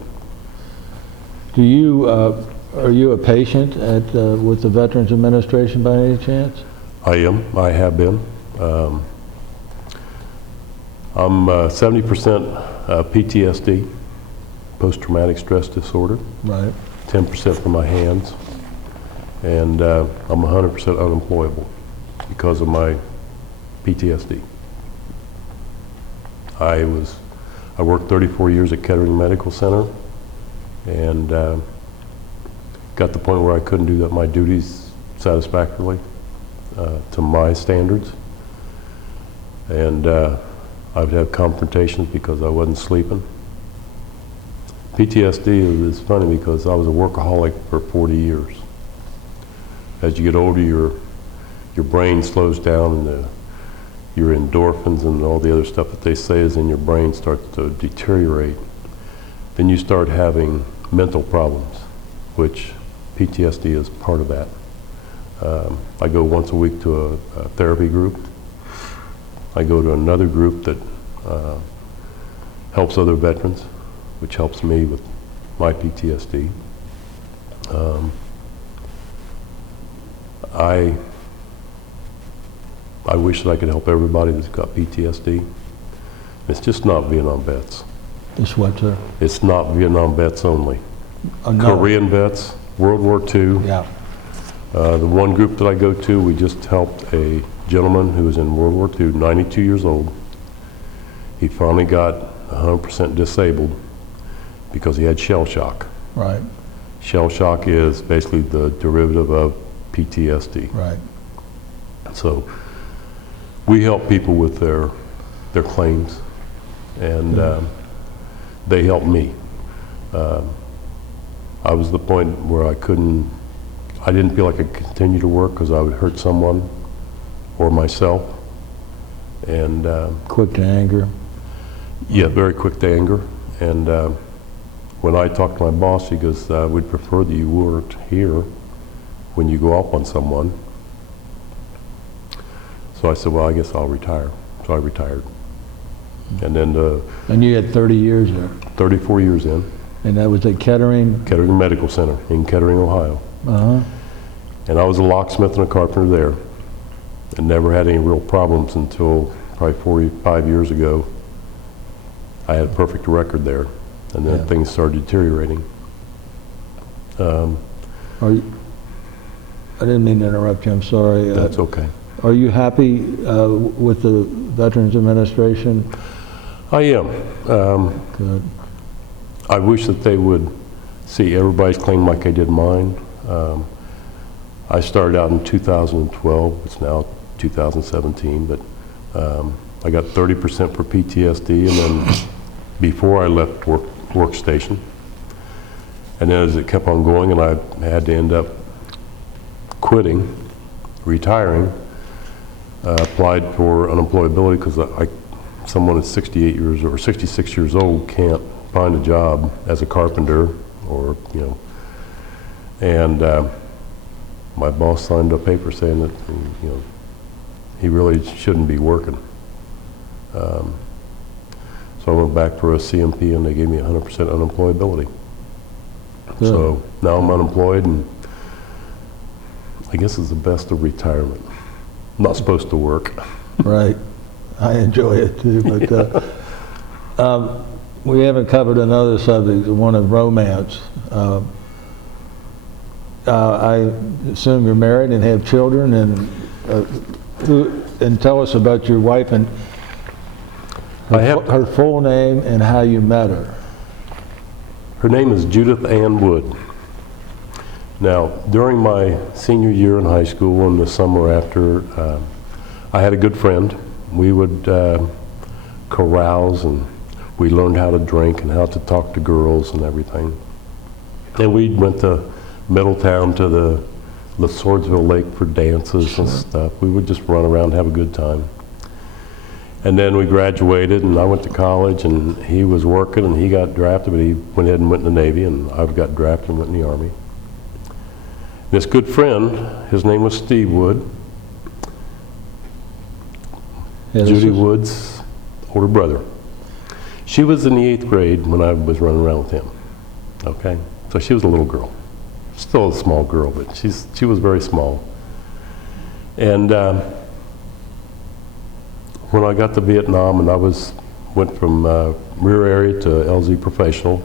Do you, are you a patient with the Veterans Administration by any chance? I am. I have been. I'm 70% PTSD, post-traumatic stress disorder. Right. 10% for my hands, and I'm 100% unemployable because of my PTSD. I worked 34 years at Kearns Medical Center, and got to the point where I couldn't do my duties satisfactorily to my standards, and I would have confrontations because I wasn't sleeping. PTSD is funny because I was a workaholic for 40 years. As you get older, your brain slows down, and your endorphins and all the other stuff that they say is in your brain starts to deteriorate. Then you start having mental problems, which PTSD is part of that. I go once a week to a therapy group. I go to another group that helps other veterans, which helps me with my PTSD. I wish that I could help everybody that's got PTSD. It's just not Vietnam vets. It's what, sir? It's not Vietnam vets only. No. Korean vets, World War II. Yeah. The one group that I go to, we just helped a gentleman who was in World War II, 92 years old. He finally got 100% disabled because he had shell shock. Right. Shell shock is basically the derivative of PTSD. Right. So we help people with their claims, and they help me. I was at the point where I didn't feel like I could continue to work because I would hurt someone or myself. And Quick to anger. yeah, very quick to anger. And when I talked to my boss, he goes, we'd prefer that you weren't here when you go off on someone. So I said, well, I guess I'll retire. So I retired. And then And you had 30 years there. 34 years in, And that was at Kettering? Kettering Medical Center in Kettering, Ohio. Uh-huh. And I was a locksmith and a carpenter there, and never had any real problems until probably 45 years ago. I had a perfect record there, and then Yeah. things started deteriorating. Are you, I didn't mean to interrupt you, I'm sorry. That's okay. Are you happy with the Veterans Administration? I am. Good. I wish that they would see everybody's claim like I did mine. I started out in 2012, it's now 2017, but I got 30% for PTSD, and then before I left workstation. And then as it kept on going and I had to end up quitting, retiring, applied for unemployability because someone at 68 years or 66 years old can't find a job as a carpenter or, and my boss signed a paper saying that, he really shouldn't be working. So I went back for a CMP and they gave me 100% unemployability. Good. So now I'm unemployed, and I guess it's the best of retirement. I'm not supposed to work. Right. I enjoy it too, but we haven't covered another subject, one of romance. I assume you're married and have children, and tell us about your wife and her full name and how you met her. Her name is Judith Ann Wood. Now, during my senior year in high school and the summer after, I had a good friend. We would carouse, and we learned how to drink and how to talk to girls and everything. And we went to Middletown to the Swordsville Lake for dances and stuff. We would just run around and have a good time. And then we graduated, and I went to college, and he was working, and he got drafted, but he went ahead and went in the Navy, and I got drafted and went in the Army. This good friend, his name was Steve Wood, Judy Wood's older brother. She was in the 8th grade when I was running around with him, okay? So she was a little girl. Still a small girl, but she was very small. And when I got to Vietnam, and I went from rear area to LZ professional,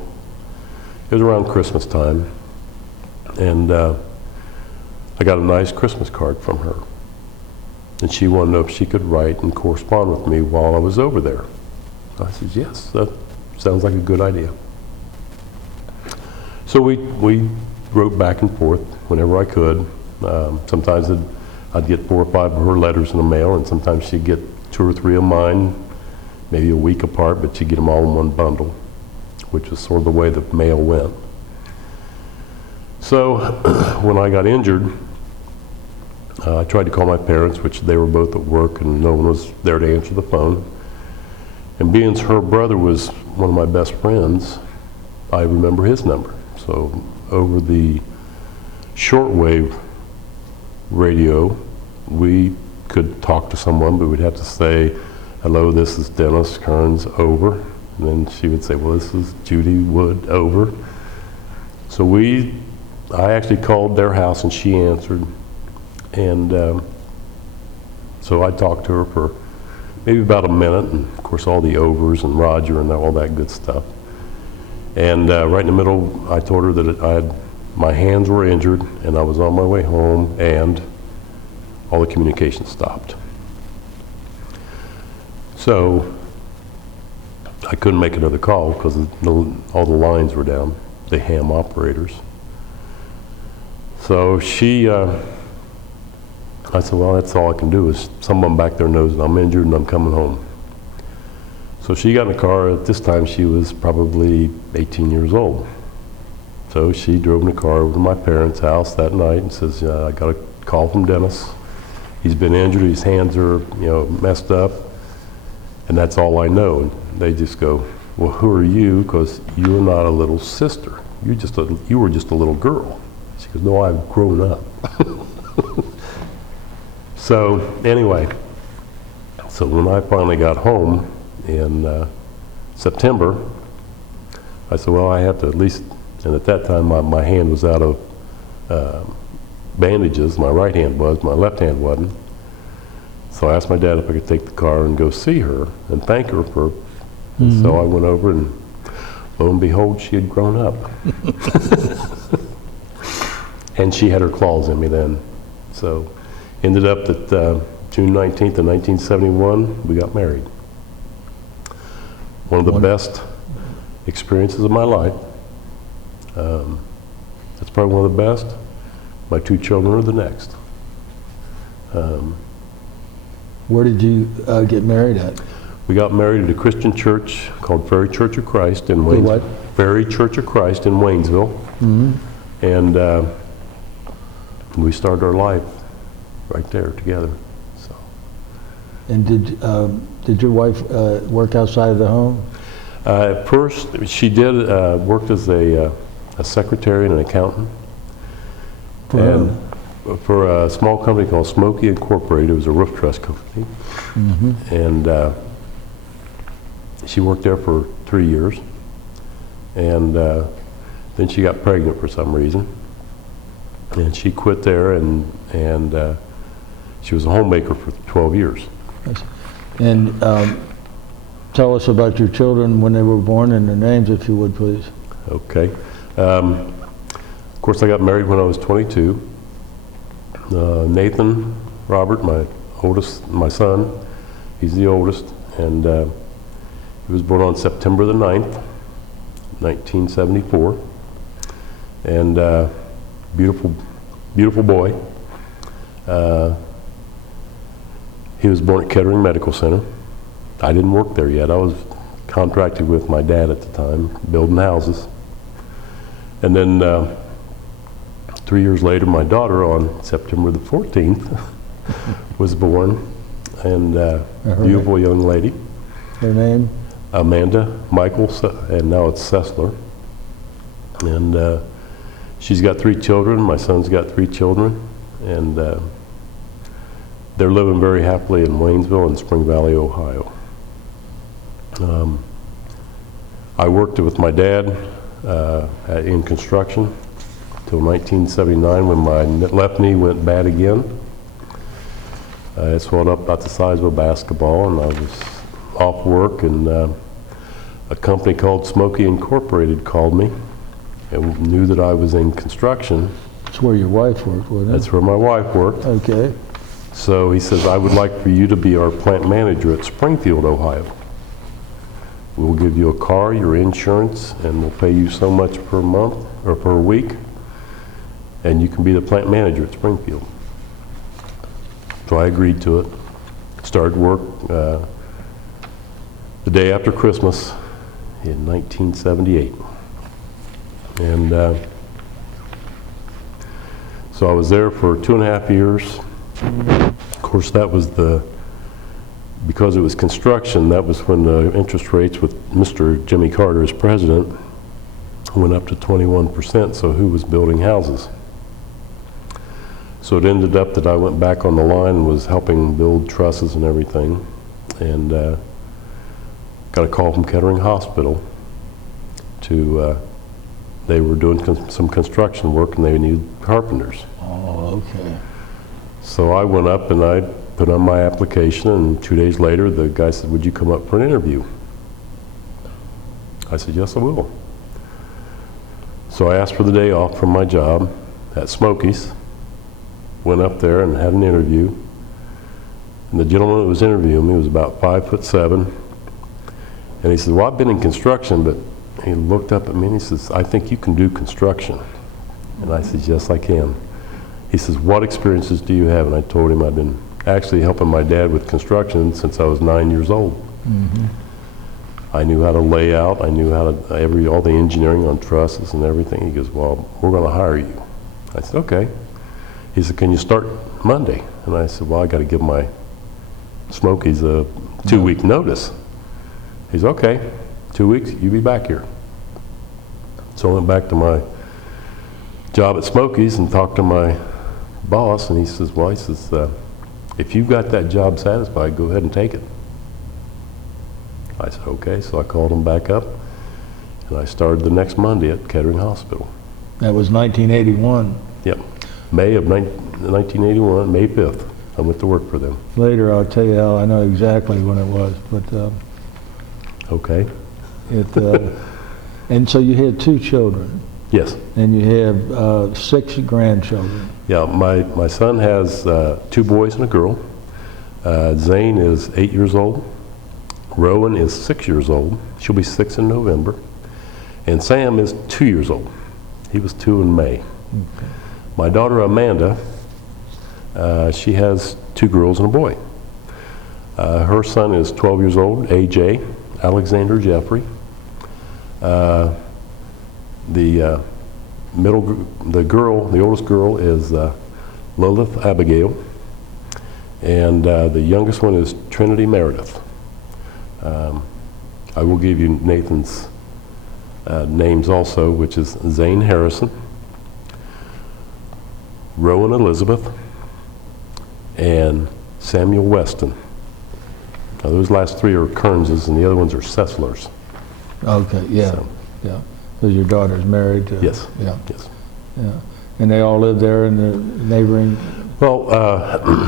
it was around Christmas time, and I got a nice Christmas card from her. And she wanted to know if she could write and correspond with me while I was over there. I said, yes, that sounds like a good idea. So we wrote back and forth whenever I could. Sometimes I'd get 4 or 5 of her letters in the mail, and sometimes she'd get 2 or 3 of mine, maybe a week apart, but she'd get them all in one bundle, which was sort of the way the mail went. So when I got injured, I tried to call my parents, which they were both at work, and no one was there to answer the phone. And being her brother was one of my best friends, I remember his number. So over the shortwave radio, we could talk to someone, but we'd have to say, hello, this is Dennis Kearns, over. And then she would say, well, this is Judy Wood, over. So I actually called their house and she answered. And so I talked to her for maybe about a minute, and of course all the overs and Roger and all that good stuff. And right in the middle, I told her that my hands were injured and I was on my way home, and all the communication stopped. So I couldn't make another call because all the lines were down, the ham operators. So I said, well, that's all I can do is someone back there knows that I'm injured and I'm coming home. So she got in the car. At this time, she was probably 18 years old. So she drove in the car over to my parents' house that night and says, I got a call from Dennis. He's been injured. His hands are, messed up. And that's all I know. And they just go, well, who are you? Because you're not a little sister. You were just a little girl. She goes, no, I've grown up. So anyway, So when I finally got home in September, I said, well, I have to at least, and at that time my hand was out of bandages, my right hand was, my left hand wasn't. So I asked my dad if I could take the car and go see her and thank her for, and so I went over, and lo and behold, she had grown up. And she had her claws in me then. So ended up that June 19th of 1971, we got married. One of the best experiences of my life. That's probably one of the best. My two children are the next. Where did you get married at? We got married at a Christian church called Ferry Church of Christ in The Waynesville. what? Ferry Church of Christ in Waynesville. And we started our life right there together. So. And did your wife work outside of the home? At first, she did worked as a secretary and an accountant. For a small company called Smoky Incorporated. It was a roof truss company. And she worked there for 3 years. And then she got pregnant for some reason. And she quit there, and she was a homemaker for 12 years. And tell us about your children when they were born and their names, if you would, please. Okay. Of course, I got married when I was 22. Nathan Robert, my son, he's the oldest, and he was born on September the 9th, 1974. And beautiful boy. He was born at Kettering Medical Center. I didn't work there yet. I was contracted with my dad at the time, building houses. And then 3 years later, my daughter on September the 14th was born, and beautiful young lady. Her name? Amanda Michael, and now it's Sessler. And she's got 3 children. My son's got 3 children, and they're living very happily in Waynesville and Spring Valley, Ohio. I worked with my dad in construction till 1979 when my left knee went bad again. It swelled up about the size of a basketball, and I was off work, and a company called Smoky Incorporated called me and knew that I was in construction. That's where your wife worked, wasn't it? That's where my wife worked. Okay. So he says, I would like for you to be our plant manager at Springfield, Ohio. We'll give you a car, your insurance, and we'll pay you so much per month or per week, and you can be the plant manager at Springfield. So I agreed to it. Started work the day after Christmas in 1978. And so I was there for 2.5 years. Of course, that was because it was construction, that was when the interest rates with Mr. Jimmy Carter as president went up to 21%, so who was building houses? So it ended up that I went back on the line and was helping build trusses and everything, and got a call from Kettering Hospital they were doing some construction work and they needed carpenters. Oh, okay. So I went up and I put on my application, and 2 days later the guy said, would you come up for an interview? I said, yes, I will. So I asked for the day off from my job at Smoky's, went up there and had an interview. And the gentleman that was interviewing me was about 5'7", and he said, well, I've been in construction, but he looked up at me and he says, I think you can do construction. And I said, yes, I can. He says, what experiences do you have? And I told him I'd been actually helping my dad with construction since I was 9 years old. I knew how to lay out, I knew how to, all the engineering on trusses and everything. He goes, well, we're going to hire you. I said, okay. He said, can you start Monday? And I said, well, I got to give my Smokies a 2-week notice. He's okay, 2 weeks, you be back here. So I went back to my job at Smokies and talked to my boss, and he says, well, If you've got that job satisfied, go ahead and take it. I said, okay, so I called him back up, and I started the next Monday at Kettering Hospital. That was 1981. Yep, May of 1981, May 5th, I went to work for them. Later, I'll tell you how I know exactly when it was, but Okay. and so you had 2 children, Yes. and you have 6 grandchildren. Yeah, my son has 2 boys and a girl. Zane is 8 years old. Rowan is 6 years old. She'll be 6 in November. And Sam is 2 years old. He was 2 in May. Okay. My daughter Amanda, she has 2 girls and a boy. Her son is 12 years old, AJ, Alexander Jeffrey. The oldest girl is Lilith Abigail, and the youngest one is Trinity Meredith. I will give you Nathan's names also, which is Zane Harrison, Rowan Elizabeth, and Samuel Weston. Now those last 3 are Kearnses, and the other ones are Sesslers. Okay, yeah, So, yeah. Because your daughter's married to... yes, Yeah, yes. yeah. And they all live there in the neighboring... Well,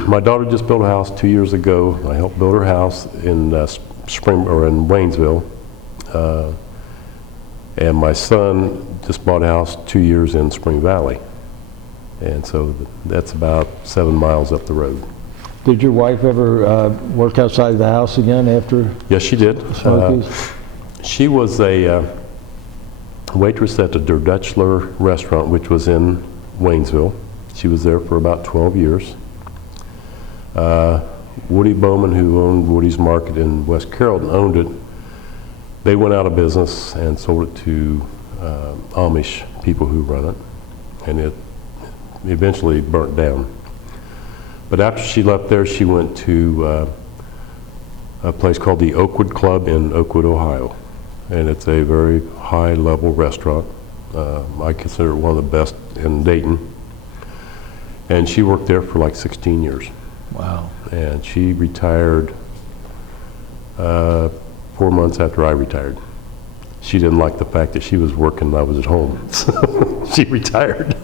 my daughter just built a house 2 years ago. I helped build her house in in Waynesville. And my son just bought a house 2 years in Spring Valley. And so that's about 7 miles up the road. Did your wife ever work outside the house again after Yes, she did. Smokies? She was a waitress at the Der Dutchler restaurant, which was in Waynesville. She was there for about 12 years. Woody Bowman, who owned Woody's Market in West Carrollton, owned it. They went out of business and sold it to Amish people who run it, and it eventually burnt down. But after she left there, she went to a place called the Oakwood Club in Oakwood, Ohio. And it's a very high-level restaurant. I consider it one of the best in Dayton. And she worked there for like 16 years. Wow. And she retired 4 months after I retired. She didn't like the fact that she was working and I was at home. So she retired.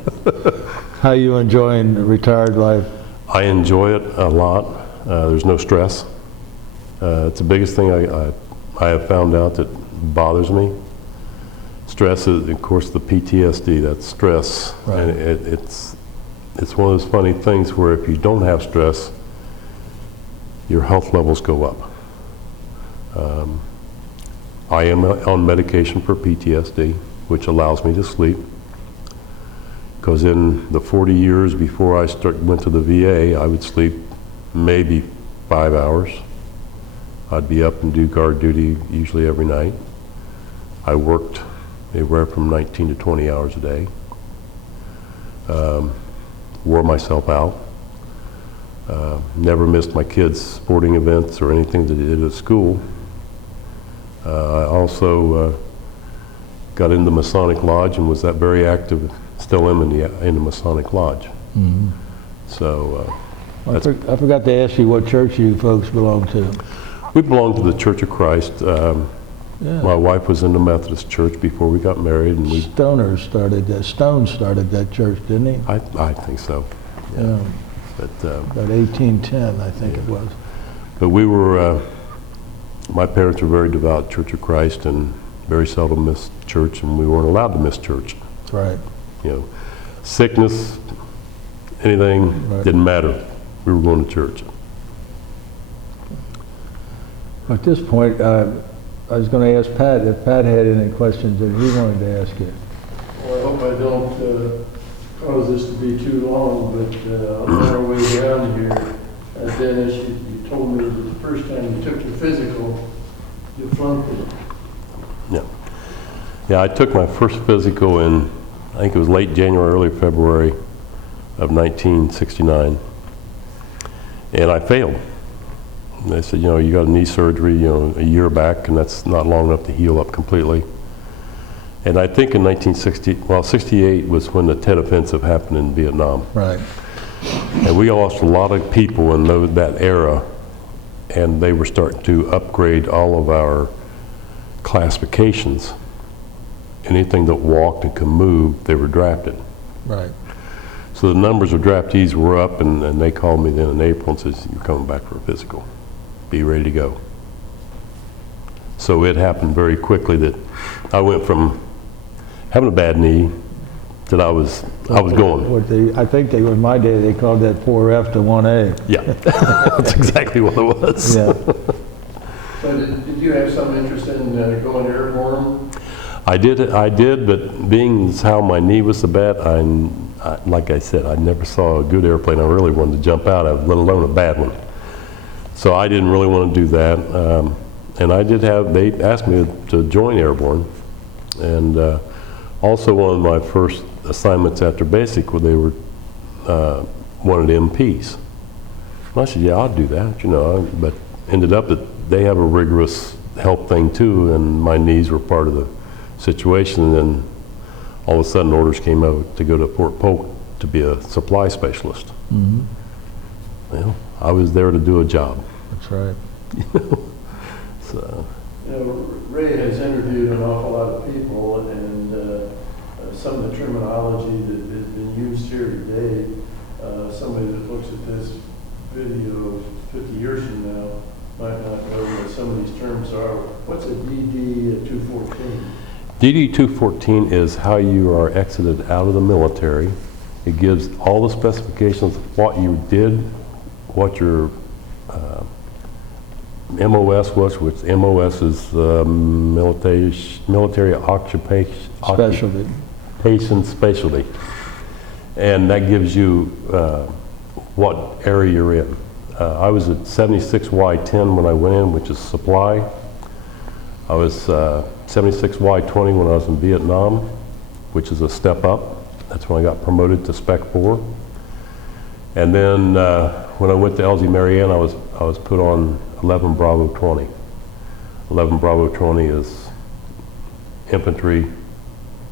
How are you enjoying the retired life? I enjoy it a lot. There's no stress. It's the biggest thing I have found out that bothers me. Stress is, of course, the PTSD, that's stress. Right. And it's one of those funny things where if you don't have stress, your health levels go up. I am on medication for PTSD, which allows me to sleep. Because in the 40 years before I went to the VA, I would sleep maybe 5 hours. I'd be up and do guard duty usually every night. I worked anywhere from 19 to 20 hours a day. Wore myself out. Never missed my kids' sporting events or anything that they did at school. I also got into Masonic Lodge and was that very active, still am in the Masonic Lodge. Mm-hmm. So I forgot to ask you what church you folks belong to. we belonged to the Church of Christ. Yeah. My wife was in the Methodist Church before we got married, and Stone started that church, didn't he? I think so. Yeah. But About 1810, I think it was. But we were, my parents were very devout Church of Christ and very seldom missed church, and we weren't allowed to miss church. Right. You know, sickness, anything, Right. didn't matter. We were going to church. At this point, I was going to ask Pat if Pat had any questions that he wanted to ask you. Well, I hope I don't cause this to be too long, but on our way down here, Dennis, you told me that the first time you took your physical, you flunked it. Yeah, I took my first physical in, I think it was late January, early February of 1969, and I failed. And they said, you know, you got a knee surgery, you know, a year back, and that's not long enough to heal up completely. And I think in 68 was when the Tet Offensive happened in Vietnam. Right. And we lost a lot of people in that era, and they were starting to upgrade all of our classifications. Anything that walked and could move, they were drafted. Right. So the numbers of draftees were up, and they called me then in April and says, "You're coming back for a physical. Be ready to go." So it happened very quickly that I went from having a bad knee that I was going. I think in my day they called that 4F to 1A. Yeah, that's exactly what it was. Yeah. So did you have some interest in going airborne? I did, but being as how my knee was so bad, like I said, I never saw a good airplane I really wanted to jump out of, let alone a bad one. So I didn't really want to do that. And they asked me to join airborne. And also one of my first assignments after basic, where they wanted MPs. And I said, yeah, I'll do that, but ended up that they have a rigorous health thing too, and my knees were part of the situation. And then all of a sudden orders came out to go to Fort Polk to be a supply specialist. Mm-hmm. Well, I was there to do a job. That's right. So. Ray has interviewed an awful lot of people, and some of the terminology that has been used here today, somebody that looks at this video 50 years from now might not know what some of these terms are. What's a DD-214? DD-214 is how you are exited out of the military. It gives all the specifications of what you did, what your MOS was, which MOS is military occupation specialty. And that gives you what area you're in. I was at 76Y10 when I went in, which is supply. I was 76Y20 when I was in Vietnam, which is a step up. That's when I got promoted to Spec 4. And then when I went to LG Marianne, I was put on 11 Bravo 20. 11 Bravo 20 is infantry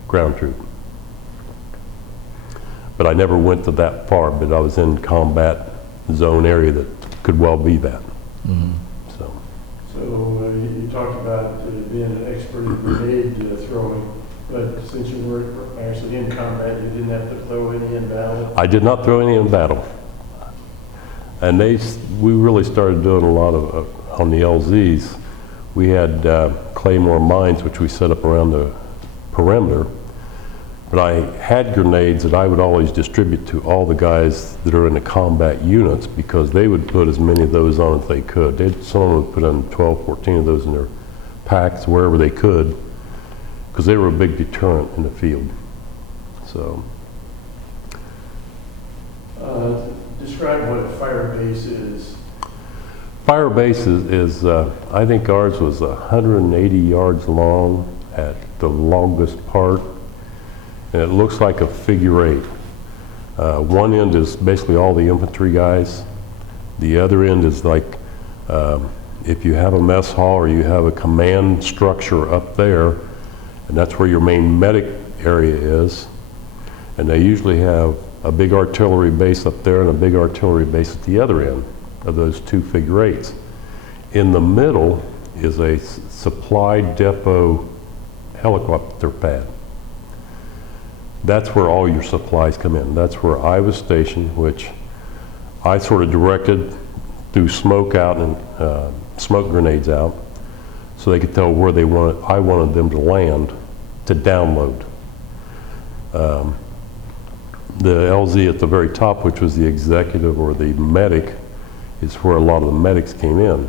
ground troop. But I never went to that far, but I was in combat zone area that could well be that. Mm-hmm. So you talked about being an expert in grenade throwing, but since you weren't actually in combat, you didn't have to throw any in battle? I did not throw any in battle. And we really started doing a lot of, on the LZs, we had Claymore mines, which we set up around the perimeter. But I had grenades that I would always distribute to all the guys that are in the combat units, because they would put as many of those on as they could. Some of them would put on 12, 14 of those in their packs wherever they could, because they were a big deterrent in the field. So. Describe what a fire base is. Fire base is I think ours was 180 yards long at the longest part, and it looks like a figure 8. One end is basically all the infantry guys. The other end is like if you have a mess hall or you have a command structure up there, and that's where your main medic area is. And they usually have a big artillery base up there and a big artillery base at the other end of those two figure 8s. In the middle is a supply depot helicopter pad. That's where all your supplies come in. That's where I was stationed, which I sort of directed through smoke out and smoke grenades out, so they could tell where I wanted them to land to download. The LZ at the very top, which was the executive or the medic, is where a lot of the medics came in.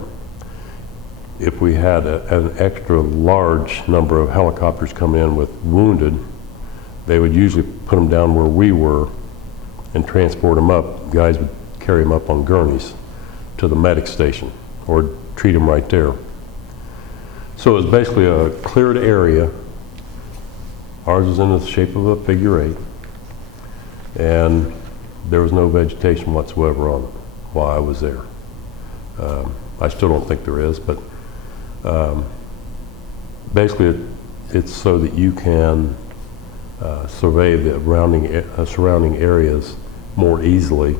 If we had an extra large number of helicopters come in with wounded, they would usually put them down where we were and transport them up. Guys would carry them up on gurneys to the medic station or treat them right there. So it was basically a cleared area. Ours was in the shape of a figure 8. And there was no vegetation whatsoever on it while I was there. I still don't think there is, but basically it's so that you can survey the surrounding areas more easily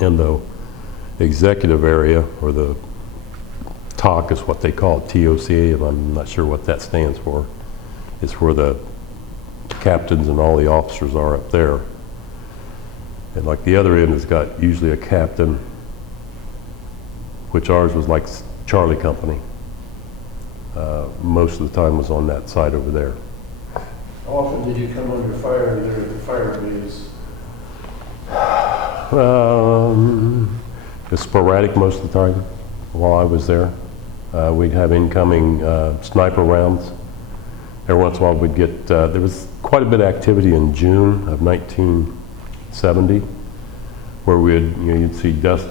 And the executive area, or the TOC is what they call it, TOCA, and I'm not sure what that stands for. It's where the captains and all the officers are up there. And like the other end has got usually a captain, which ours was like Charlie Company. Most of the time was on that side over there. How often did you come under fire there at the fire base? It's sporadic most of the time while I was there. We'd have incoming sniper rounds. Every once in a while we'd get, there was quite a bit of activity in June of 1970 where you'd see dust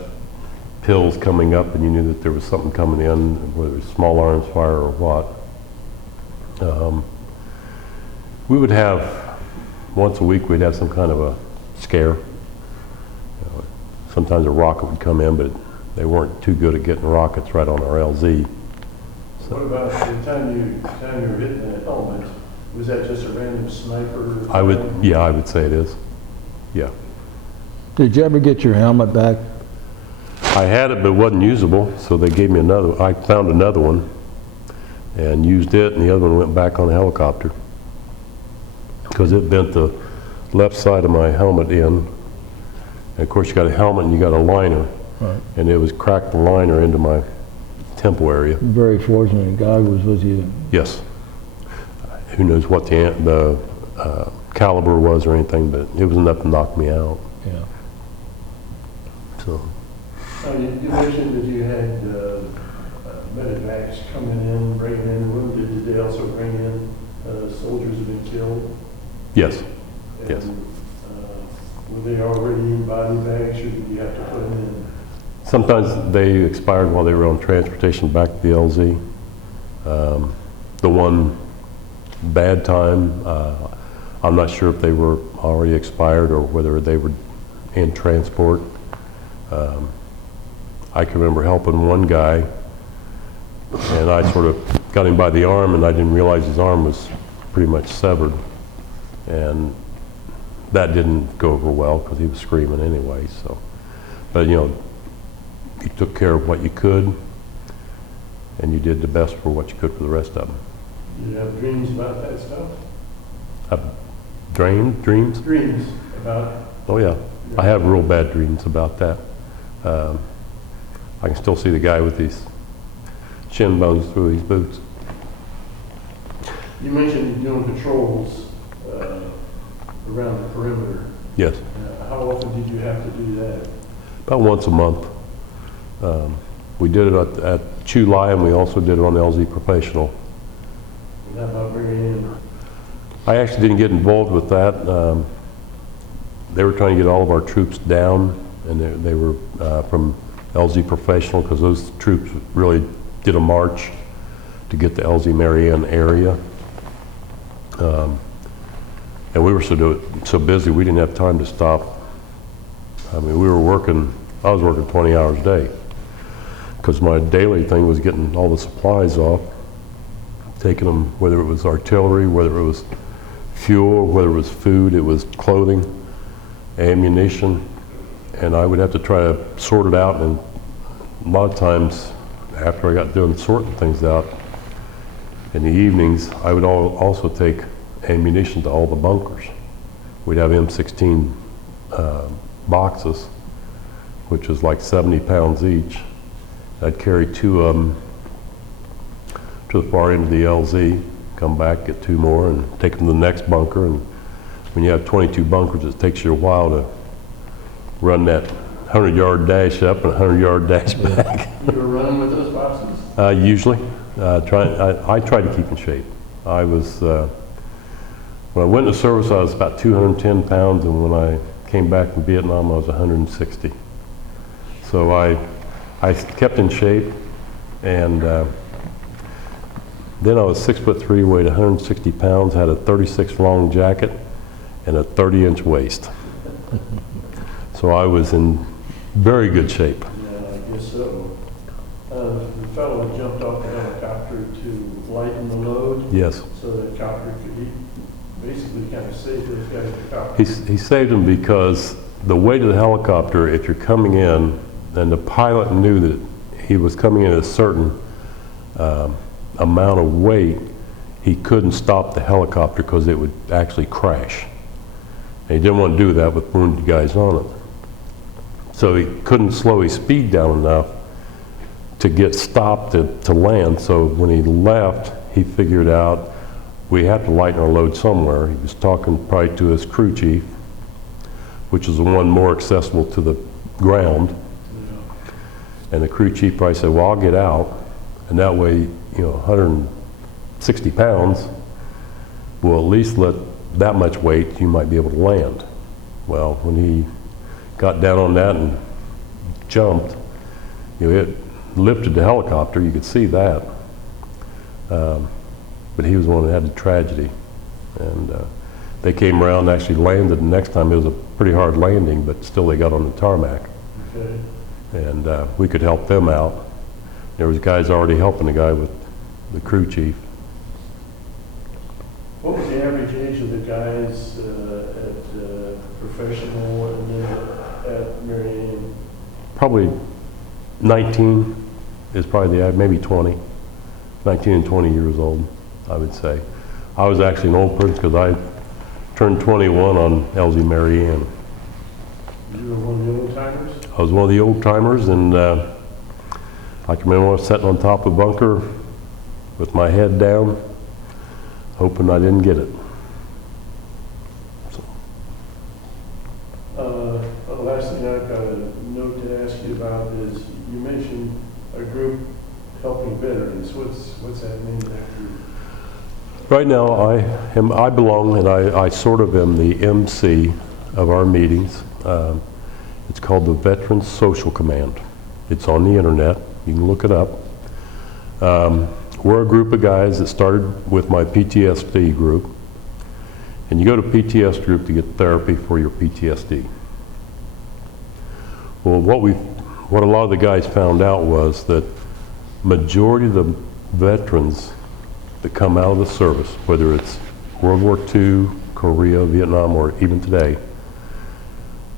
pills coming up and you knew that there was something coming in, whether it was small arms fire or what. We would have, once a week we'd have some kind of a scare. Sometimes a rocket would come in, but they weren't too good at getting rockets right on our LZ. What about the time you were hitting that helmet? Was that just a random sniper? I would say it is. Yeah. Did you ever get your helmet back? I had it, but it wasn't usable, so they gave me another. I found another one and used it, and the other one went back on the helicopter because it bent the left side of my helmet in. And of course, you got a helmet and you got a liner, Right. and it was cracked the liner into my temple area. Very fortunate God was with you. Yes. Who knows what the caliber was or anything, but it was enough to knock me out. Yeah. So. You mentioned that you had medevacs coming in, bringing in wounded. Did they also bring in soldiers who had been killed? Yes. And, Yes. Were they already in body bags, or did you have to put them in? Sometimes they expired while they were on transportation back to the LZ. The one bad time, I'm not sure if they were already expired or whether they were in transport. I can remember helping one guy, and I sort of got him by the arm, and I didn't realize his arm was pretty much severed. And that didn't go over well because he was screaming anyway. So, but you took care of what you could, and you did the best for what you could for the rest of them. Did you have dreams about that stuff? Dreams? Dreams about? Oh yeah, I have real bad dreams about that. I can still see the guy with these shin bones through his boots. You mentioned doing patrols around the perimeter. Yes. How often did you have to do that? About once a month. We did it at Chulai, and we also did it on LZ Professional. And how about bringing in? I actually didn't get involved with that. They were trying to get all of our troops down, and they were from LZ Professional, because those troops really did a march to get the LZ Marianne area. And we were so busy we didn't have time to stop. I mean, I was working 20 hours a day because my daily thing was getting all the supplies off, taking them, whether it was artillery, whether it was fuel, whether it was food, it was clothing, ammunition, and I would have to try to sort it out. And a lot of times after I got done sorting things out in the evenings, I would also take ammunition to all the bunkers. We'd have M16 boxes, which was like 70 pounds each. I'd carry 2 of them to the far end of the LZ, come back, get 2 more, and take them to the next bunker. And when you have 22 bunkers, it takes you a while to run that 100-yard dash up and 100-yard dash back. You were running with those boxes? Usually. I tried to keep in shape. I was, when I went into service, I was about 210 pounds, and when I came back from Vietnam, I was 160. So I kept in shape, and then I was 6'3", weighed 160 pounds, had a 36 long jacket, and a 30-inch waist. So I was in very good shape. Yeah, I guess so. The fellow that jumped off the helicopter to lighten the load. Yes. So the helicopter could basically kind of save those guys. He saved them because the weight of the helicopter, if you're coming in, and the pilot knew that he was coming in at a certain amount of weight, he couldn't stop the helicopter because it would actually crash. And he didn't want to do that with wounded guys on it. So he couldn't slow his speed down enough to get stopped to land. So when he left, he figured out we have to lighten our load somewhere. He was talking probably to his crew chief, which is the one more accessible to the ground. And the crew chief probably said, well, I'll get out, and that way, 160 pounds will at least let that much weight, you might be able to land. Well, when he got down on that and jumped, it lifted the helicopter, you could see that. But he was the one that had the tragedy. And they came around and actually landed the next time. It was a pretty hard landing, but still they got on the tarmac. Okay. And we could help them out. There was guys already helping the guy with the crew chief. What was the average age of the guys at professional and then at Marianne? Probably 19 is probably the, maybe 20. 19 and 20 years old, I would say. I was actually an old person because I turned 21 on LZ Marianne. You were one of the old timers? I was one of the old timers, and I can remember I was sitting on top of a bunker with my head down, hoping I didn't get it. So. The last thing I've got a note to ask you about is you mentioned a group helping veterans. What's that mean, that group? Right now, I belong, and I sort of am the MC of our meetings. It's called the Veterans Social Command. It's on the internet. You can look it up. We're a group of guys that started with my PTSD group. And you go to PTSD group to get therapy for your PTSD. Well, what a lot of the guys found out was that majority of the veterans that come out of the service, whether it's World War II, Korea, Vietnam, or even today,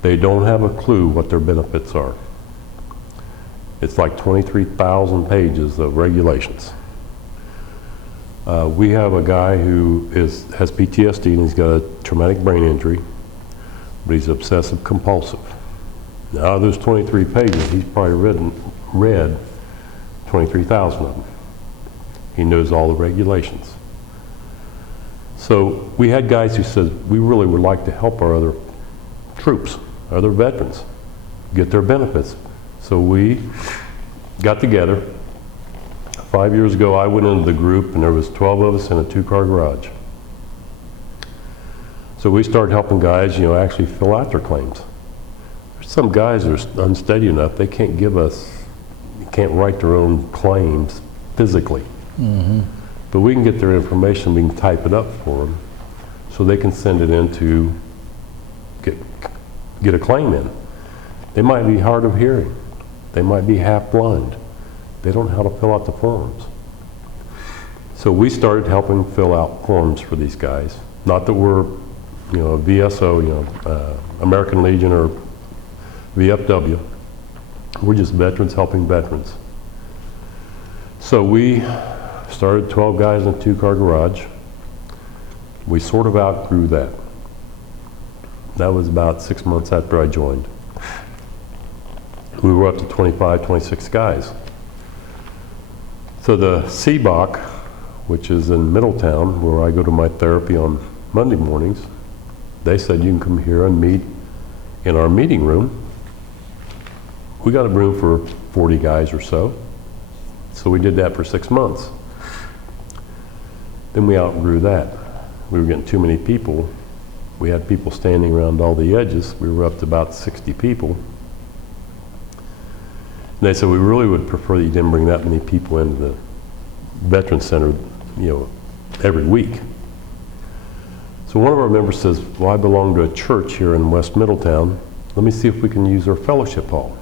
they don't have a clue what their benefits are. It's like 23,000 pages of regulations. We have a guy who has PTSD and he's got a traumatic brain injury, but he's obsessive compulsive. Now, out of those 23 pages, he's probably read 23,000 of them. He knows all the regulations. So we had guys who said, we really would like to help our other troops, other veterans, get their benefits. So we got together. 5 years ago, I went into the group and there was 12 of us in a 2-car garage. So we started helping guys, actually fill out their claims. There's some guys that are unsteady enough, they can't write their own claims physically. Mm-hmm. But we can get their information, we can type it up for them so they can send it in to get a claim in. They might be hard of hearing. They might be half blind. They don't know how to fill out the forms. So we started helping fill out forms for these guys. Not that we're, a VSO, American Legion or VFW. We're just veterans helping veterans. So we started 12 guys in a 2-car garage. We sort of outgrew that. That was about 6 months after I joined. We were up to 25, 26 guys. So the CBOC, which is in Middletown, where I go to my therapy on Monday mornings, they said you can come here and meet in our meeting room. We got a room for 40 guys or so. So we did that for 6 months. Then we outgrew that. We were getting too many people. We had people standing around all the edges. We were up to about 60 people. And they said, we really would prefer that you didn't bring that many people into the Veterans Center, every week. So one of our members says, well, I belong to a church here in West Middletown. Let me see if we can use their fellowship hall.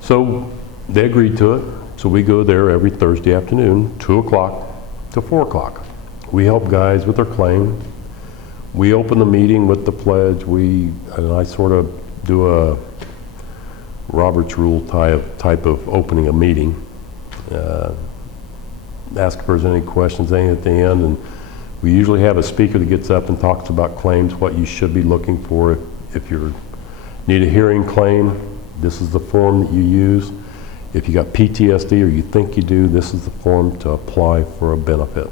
So they agreed to it. So we go there every Thursday afternoon, 2 o'clock to 4 o'clock. We help guys with their claim. We open the meeting with the pledge. And I sort of do a Robert's Rule type of opening a meeting. Ask if there's any questions at the end, and we usually have a speaker that gets up and talks about claims, what you should be looking for. If you need a hearing claim, this is the form that you use. If you got PTSD or you think you do, this is the form to apply for a benefit.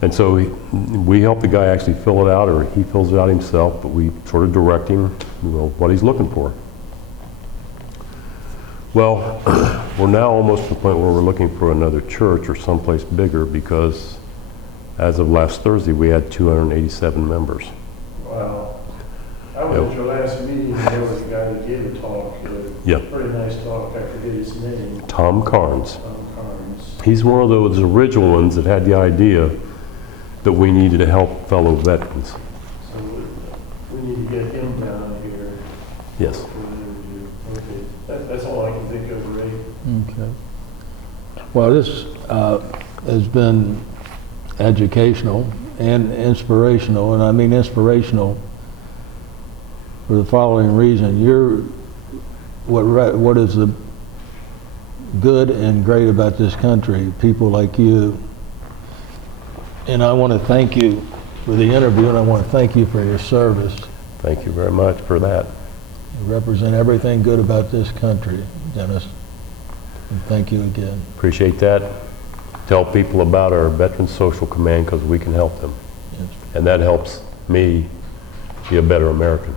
And so we help the guy actually fill it out, or he fills it out himself, but we sort of direct him, what he's looking for. Well, we're now almost to the point where we're looking for another church or someplace bigger, because as of last Thursday, we had 287 members. Wow. I went to your last meeting, and there was a guy that gave a talk, Yeah. pretty nice talk, I forget his name. Tom Kearns. Tom Kearns. He's one of those original ones that had the idea that we needed to help fellow veterans. So we need to get him down here Yes. for an interview. Okay, that's all I can think of, Ray. Okay. Well, this has been educational and inspirational, and I mean inspirational for the following reason. What is the good and great about this country? People like you. And I want to thank you for the interview, and I want to thank you for your service. Thank you very much for that. You represent everything good about this country, Dennis. And thank you again. Appreciate that. Tell people about our Veterans Social Command, because we can help them. Yes. And that helps me be a better American.